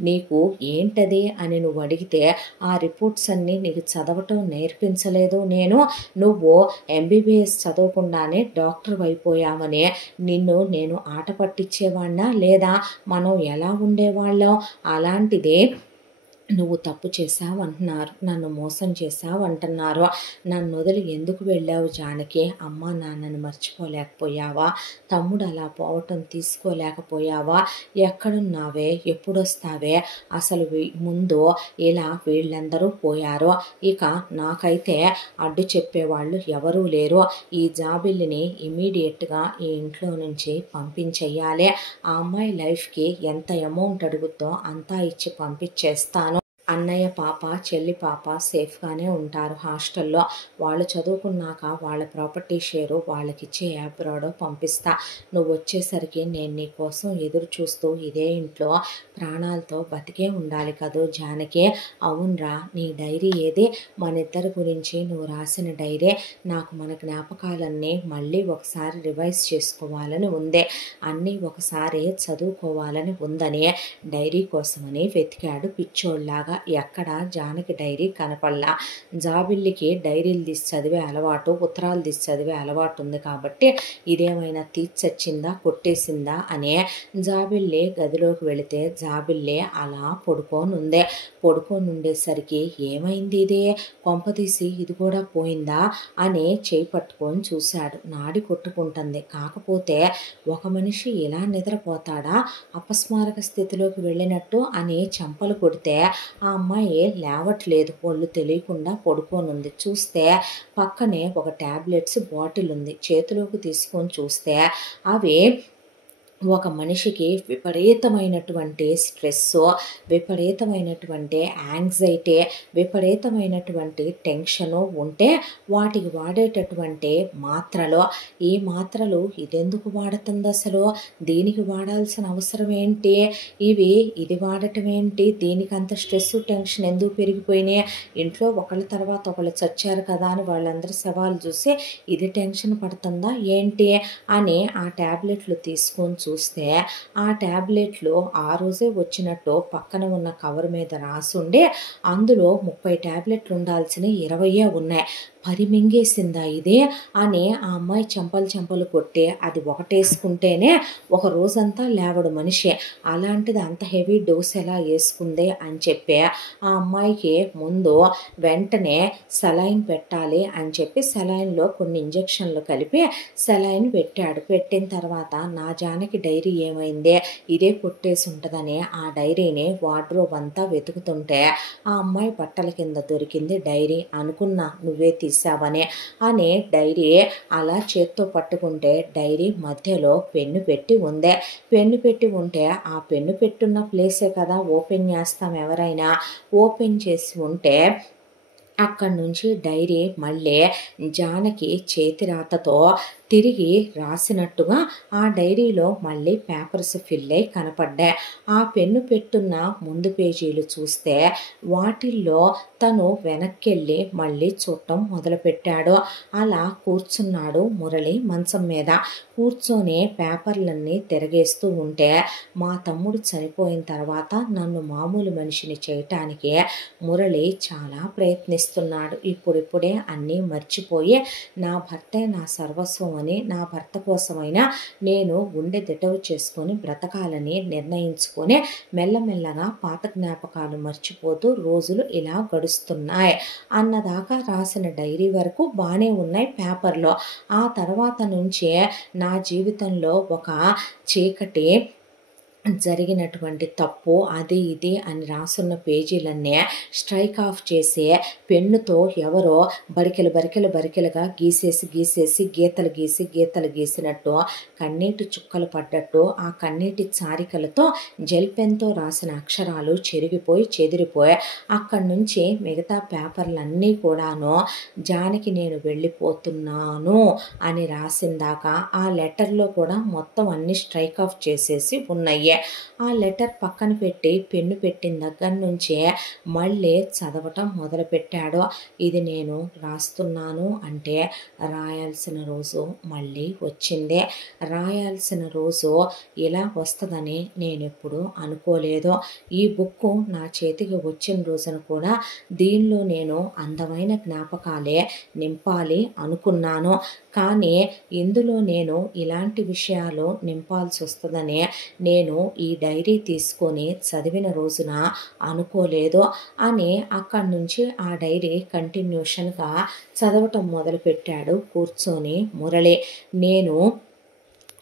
నీకు ఏంటది అని నువ్వు అడిగితే ఆ రిపోర్ట్స్ అన్నీ నీకు చదవటం నేర్పించలేదు నేను. నువ్వు ఎంబీబీఎస్ చదవకుండానే డాక్టర్ అయిపోయామని నిన్ను నేను ఆట పట్టించేవాడినా లేదా? మనం ఎలా ఉండేవాళ్ళం? అలాంటిది నువ్వు తప్పు చేశావు అంటున్నారు, నన్ను మోసం చేశావు అంటున్నారు. నన్ను వదిలి ఎందుకు వెళ్ళావు జానకి? అమ్మ నాన్నని మర్చిపోలేకపోయావా? తమ్ముడు అలా పోవటం తీసుకోలేకపోయావా? ఎక్కడున్నావే? ఎప్పుడొస్తావే? అసలు ముందు ఇలా వీళ్ళందరూ పోయారు, ఇక నాకైతే అడ్డు చెప్పేవాళ్ళు ఎవరూ లేరు. ఈ జాబిల్లిని ఇమీడియట్గా ఈ ఇంట్లో నుంచి పంపించేయాలి. ఆ అమ్మాయి లైఫ్కి ఎంత అమౌంట్ అడుగుద్దో అంతా ఇచ్చి పంపించేస్తాను అన్నయ్య పాప, చెల్లి పాప సేఫ్గానే ఉంటారు హాస్టల్లో. వాళ్ళు చదువుకున్నాక వాళ్ళ ప్రాపర్టీ షేరు వాళ్ళకిచ్చి అబ్రాడ్ పంపిస్తా. నువ్వు వచ్చేసరికి నేను నీ కోసం ఎదురు చూస్తూ ఇదే ఇంట్లో ప్రాణాలతో బతికే ఉండాలి కదూ జానకి. అవునరా, నీ డైరీ ఏది? మనిద్దరి గురించి నువ్వు రాసిన డైరీ. నాకు మన జ్ఞాపకాలన్నీ మళ్ళీ ఒకసారి రివైజ్ చేసుకోవాలని ఉందే, అన్నీ ఒకసారి చదువుకోవాలని ఉందని డైరీ కోసమని వెతికాడు పిచ్చోళ్ళలాగా. ఎక్కడ జానకి డైరీ కనపడలా. జాబిల్లికి డైరీలు తీసి చదివే అలవాటు, ఉత్తరాలు తీసి చదివే అలవాటు ఉంది కాబట్టి ఇదేమైనా తీర్చచ్చిందా కొట్టేసిందా అనే జాబిల్లి గదిలోకి వెళితే జాబిల్లి అలా పడుకోనుందే. పడుకోనుండేసరికి ఏమైంది ఇది, కొంపతీసి ఇది కూడా పోయిందా అని చేయి పట్టుకొని చూశాడు. నాడి కొట్టుకుంటుంది. కాకపోతే ఒక మనిషి ఇలా నిద్రపోతాడా అపస్మారక స్థితిలోకి వెళ్ళినట్టు అని చెంపలు కొడితే ఆ అమ్మాయి లేవట్లేదు, ఒళ్ళు తెలియకుండా పడుకోనుంది. చూస్తే పక్కనే ఒక టాబ్లెట్స్ బాటిల్ ఉంది. చేతిలోకి తీసుకొని చూస్తే అవి ఒక మనిషికి విపరీతమైనటువంటి స్ట్రెస్, విపరీతమైనటువంటి యాంగ్జైటీ, విపరీతమైనటువంటి టెన్షను ఉంటే వాటికి వాడేటటువంటి మాత్రలు. ఈ మాత్రలు ఇదెందుకు వాడుతుంది అసలు, దీనికి వాడాల్సిన అవసరం ఏంటి, ఇది వాడటం ఏంటి, దీనికి అంత స్ట్రెస్ టెన్షన్ ఎందుకు పెరిగిపోయినాయి, ఇంట్లో ఒకళ్ళ తర్వాత ఒకళ్ళు చచ్చారు కదా అని వాళ్ళందరూ సవాలు చూసి ఇది టెన్షన్ పడుతుందా ఏంటి అని ఆ ట్యాబ్లెట్లు తీసుకొని చూస్తే ఆ ట్యాబ్లెట్లు ఆ రోజే వచ్చినట్టు పక్కన ఉన్న కవర్ మీద రాసుండి అందులో 30 ట్యాబ్లెట్లు ఉండాల్సిన 20 ఉన్నాయి. 10 మింగేసిందా ఇదే అని ఆ అమ్మాయి చెంపలు కొట్టి అది ఒకటేసుకుంటేనే ఒక రోజంతా లేవడు మనిషి, అలాంటిది అంత హెవీ డోస్ ఎలా వేసుకుంది అని చెప్పి ఆ అమ్మాయికి ముందు వెంటనే సెలైన్ పెట్టాలి అని చెప్పి సెలైన్లో కొన్ని ఇంజెక్షన్లు కలిపి సెలైన్ పెట్టాడు. పెట్టిన తర్వాత నా జానకి డైరీ ఏమైంది, ఇదే కొట్టేసి ఉంటుందని ఆ డైరీని వార్డ్రోబ్ అంతా వెతుకుతుంటే ఆ అమ్మాయి బట్టల కింద దొరికింది డైరీ. అనుకున్నా నువ్వే తీసావని అని డైరీ అలా చేత్తో పట్టుకుంటే డైరీ మధ్యలో పెన్ను పెట్టి ఉందే. పెన్ను పెట్టి ఉంటే ఆ పెన్ను పెట్టున్న ప్లేసే కదా ఓపెన్ చేస్తాం ఎవరైనా. ఓపెన్ చేసి ఉంటే అక్కడి నుంచి డైరీ మళ్ళీ జానకి చేతిరాతతో తిరిగి రాసినట్టుగా ఆ డైరీలో మళ్ళీ పేపర్స్ ఫిల్ అయి కనపడ్డాయి. ఆ పెన్ను పెట్టున్న ముందు పేజీలు చూస్తే వాటిల్లో తను వెనక్కెళ్ళి మళ్ళీ చూడటం మొదలుపెట్టాడు. అలా కూర్చున్నాడు మురళి మంచం మీద. కూర్చొని పేపర్లన్నీ తిరగేస్తూ ఉంటే మా తమ్ముడు చనిపోయిన తర్వాత నన్ను మామూలు మనిషిని చేయటానికి మురళి చాలా ప్రయత్నిస్తున్నాడు. ఇప్పుడిప్పుడే అన్నీ మర్చిపోయి నా భర్తే నా సర్వస్వం అని, నా భర్త కోసమైనా నేను గుండె దిటవు చేసుకొని బ్రతకాలని నిర్ణయించుకొని మెల్లమెల్లగా పాత జ్ఞాపకాలు మర్చిపోతూ రోజులు ఇలా గడుస్తున్నాయి అన్నదాకా రాసిన డైరీ వరకు బాగానే ఉన్నాయి పేపర్లో. ఆ తర్వాత నుంచే నా జీవితంలో ఒక చీకటి జరిగినటువంటి తప్పు అది ఇది అని రాసున్న పేజీలన్నీ స్ట్రైక్ ఆఫ్ చేసి పెన్నుతో ఎవరో బరికెలుగా గీసేసి గీతలు గీసినట్టు కన్నీటి చుక్కలు పడ్డట్టు ఆ కన్నీటి చారికలతో జెల్ పెన్తో రాసిన అక్షరాలు చెదిరిపోయి అక్కడి నుంచి మిగతా పేపర్లన్నీ కూడాను జానకి నేను వెళ్ళిపోతున్నాను అని రాసిందాకా ఆ లెటర్లో కూడా మొత్తం అన్ని స్ట్రైక్ ఆఫ్ చేసేసి ఉన్నాయి. ఆ లెటర్ పక్కన పెట్టి పెన్ను పెట్టిన దగ్గర నుంచే మళ్ళీ చదవటం మొదలుపెట్టాడు. ఇది నేను రాస్తున్నాను అంటే రాయాల్సిన రోజు మళ్ళీ వచ్చిందే. రాయాల్సిన రోజు ఇలా వస్తుందని నేను ఎప్పుడూ అనుకోలేదు. ఈ బుక్ నా చేతికి వచ్చిన రోజున కూడా దీనిలో నేను అందమైన జ్ఞాపకాలే నింపాలి అనుకున్నాను. కానీ ఇందులో నేను ఇలాంటి విషయాలు నింపాల్సి వస్తుందని నేను ఈ డైరీ తీసుకొని చదివిన రోజున అనుకోలేదు అని అక్కడి నుంచి ఆ డైరీ కంటిన్యూషన్గా చదవటం మొదలుపెట్టాడు కూర్చొని మురళి. నేను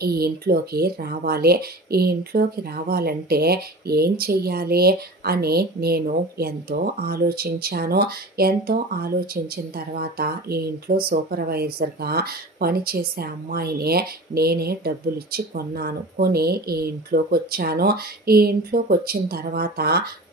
ఈ ఇంట్లోకి రావాలంటే ఏం చెయ్యాలి అని నేను ఎంతో ఆలోచించిన తర్వాత ఈ ఇంట్లో సూపర్వైజర్గా పనిచేసే అమ్మాయిని నేనే డబ్బులు ఇచ్చి కొన్నాను. కొని ఈ ఇంట్లోకి వచ్చాను. ఈ ఇంట్లోకి వచ్చిన తర్వాత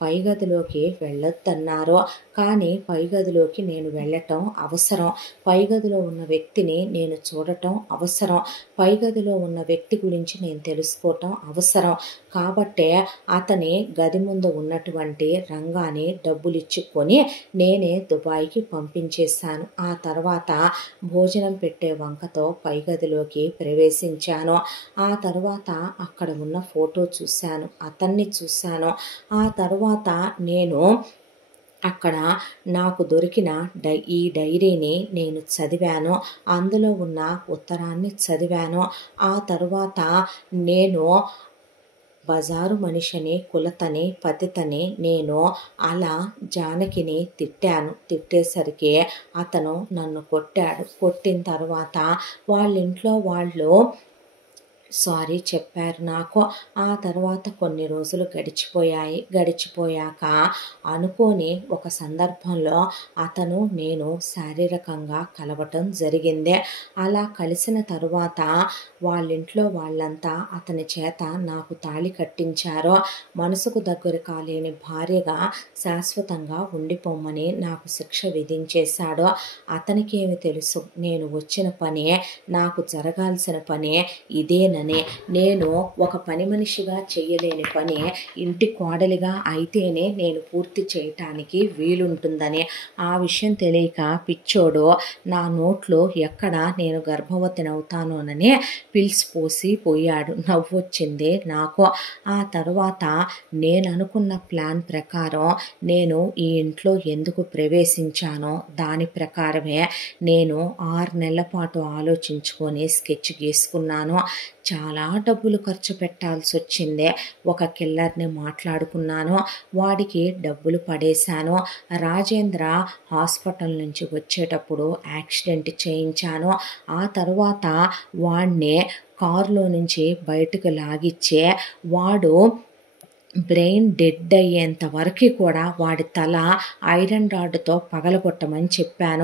పై గదిలోకి వెళ్ళొద్దన్నారు. కానీ పై గదిలోకి నేను వెళ్ళటం అవసరం. పై గదిలో ఉన్న వ్యక్తిని నేను చూడటం అవసరం. పై గదిలో ఉన్న వ్యక్తి గురించి నేను తెలుసుకోవటం అవసరం. కాబట్టే అతని గది ముందు ఉన్నటువంటి రంగాని డబ్బులు ఇచ్చుకొని నేనే దుబాయ్కి పంపించేశాను. ఆ తర్వాత భోజనం పెట్టే వంకతో పై గదిలోకి ప్రవేశించాను. ఆ తర్వాత అక్కడ ఉన్న ఫోటో చూశాను, అతన్ని చూశాను. ఆ తర్వాత నేను అక్కడ నాకు దొరికిన ఈ డైరీని నేను చదివాను. అందులో ఉన్న ఉత్తరాన్ని చదివాను. ఆ తరువాత నేను బజారు మనిషిని, కులతని, పతితని నేను అలా జానకిని తిట్టాను. తిట్టేసరికి అతను నన్ను కొట్టాడు. కొట్టిన తర్వాత వాళ్ళ ఇంట్లో వాళ్ళు సారీ చెప్పారు నాకు. ఆ తర్వాత కొన్ని రోజులు గడిచిపోయాయి. గడిచిపోయాక అనుకోని ఒక సందర్భంలో అతను నేను శారీరకంగా కలవటం జరిగింది. అలా కలిసిన తరువాత వాళ్ళింట్లో వాళ్ళంతా అతని చేత నాకు తాళి కట్టించారు. మనసుకు దగ్గర కాలేని భార్యగా శాశ్వతంగా ఉండిపోమ్మని నాకు శిక్ష విధించేశాడు. అతనికేమి తెలుసు నేను వచ్చిన పని, నాకు జరగాల్సిన పని ఇదేనని. నేను ఒక పని మనిషిగా చేయలేని పని ఇంటి కోడలిగా అయితేనే నేను పూర్తి చేయటానికి వీలుంటుందని. ఆ విషయం తెలియక పిచ్చోడు నా నోట్లో ఎక్కడ నేను గర్భవతినవుతానోనని పిల్స్ పోసి పోయాడు. నవ్వొచ్చింది నాకు. ఆ తర్వాత నేను అనుకున్న ప్లాన్ ప్రకారం నేను ఈ ఇంట్లో ఎందుకు ప్రవేశించానో దాని ప్రకారమే నేను 6 నెలల పాటు ఆలోచించుకొని స్కెచ్ గీసుకున్నాను. చాలా డబ్బులు ఖర్చు పెట్టాల్సి వచ్చింది. ఒక కిల్లర్ని మాట్లాడుకున్నాను. వాడికి డబ్బులు పడేశాను. రాజేంద్ర హాస్పిటల్ నుంచి వచ్చేటప్పుడు యాక్సిడెంట్ చేయించాను. ఆ తర్వాత వాడిని కారులో నుంచి బయటకు లాగిచ్చే వాడు బ్రెయిన్ డెడ్ అయ్యేంత వరకు కూడా వాడి తల ఐరన్ రాడ్తో పగలగొట్టమని చెప్పాను.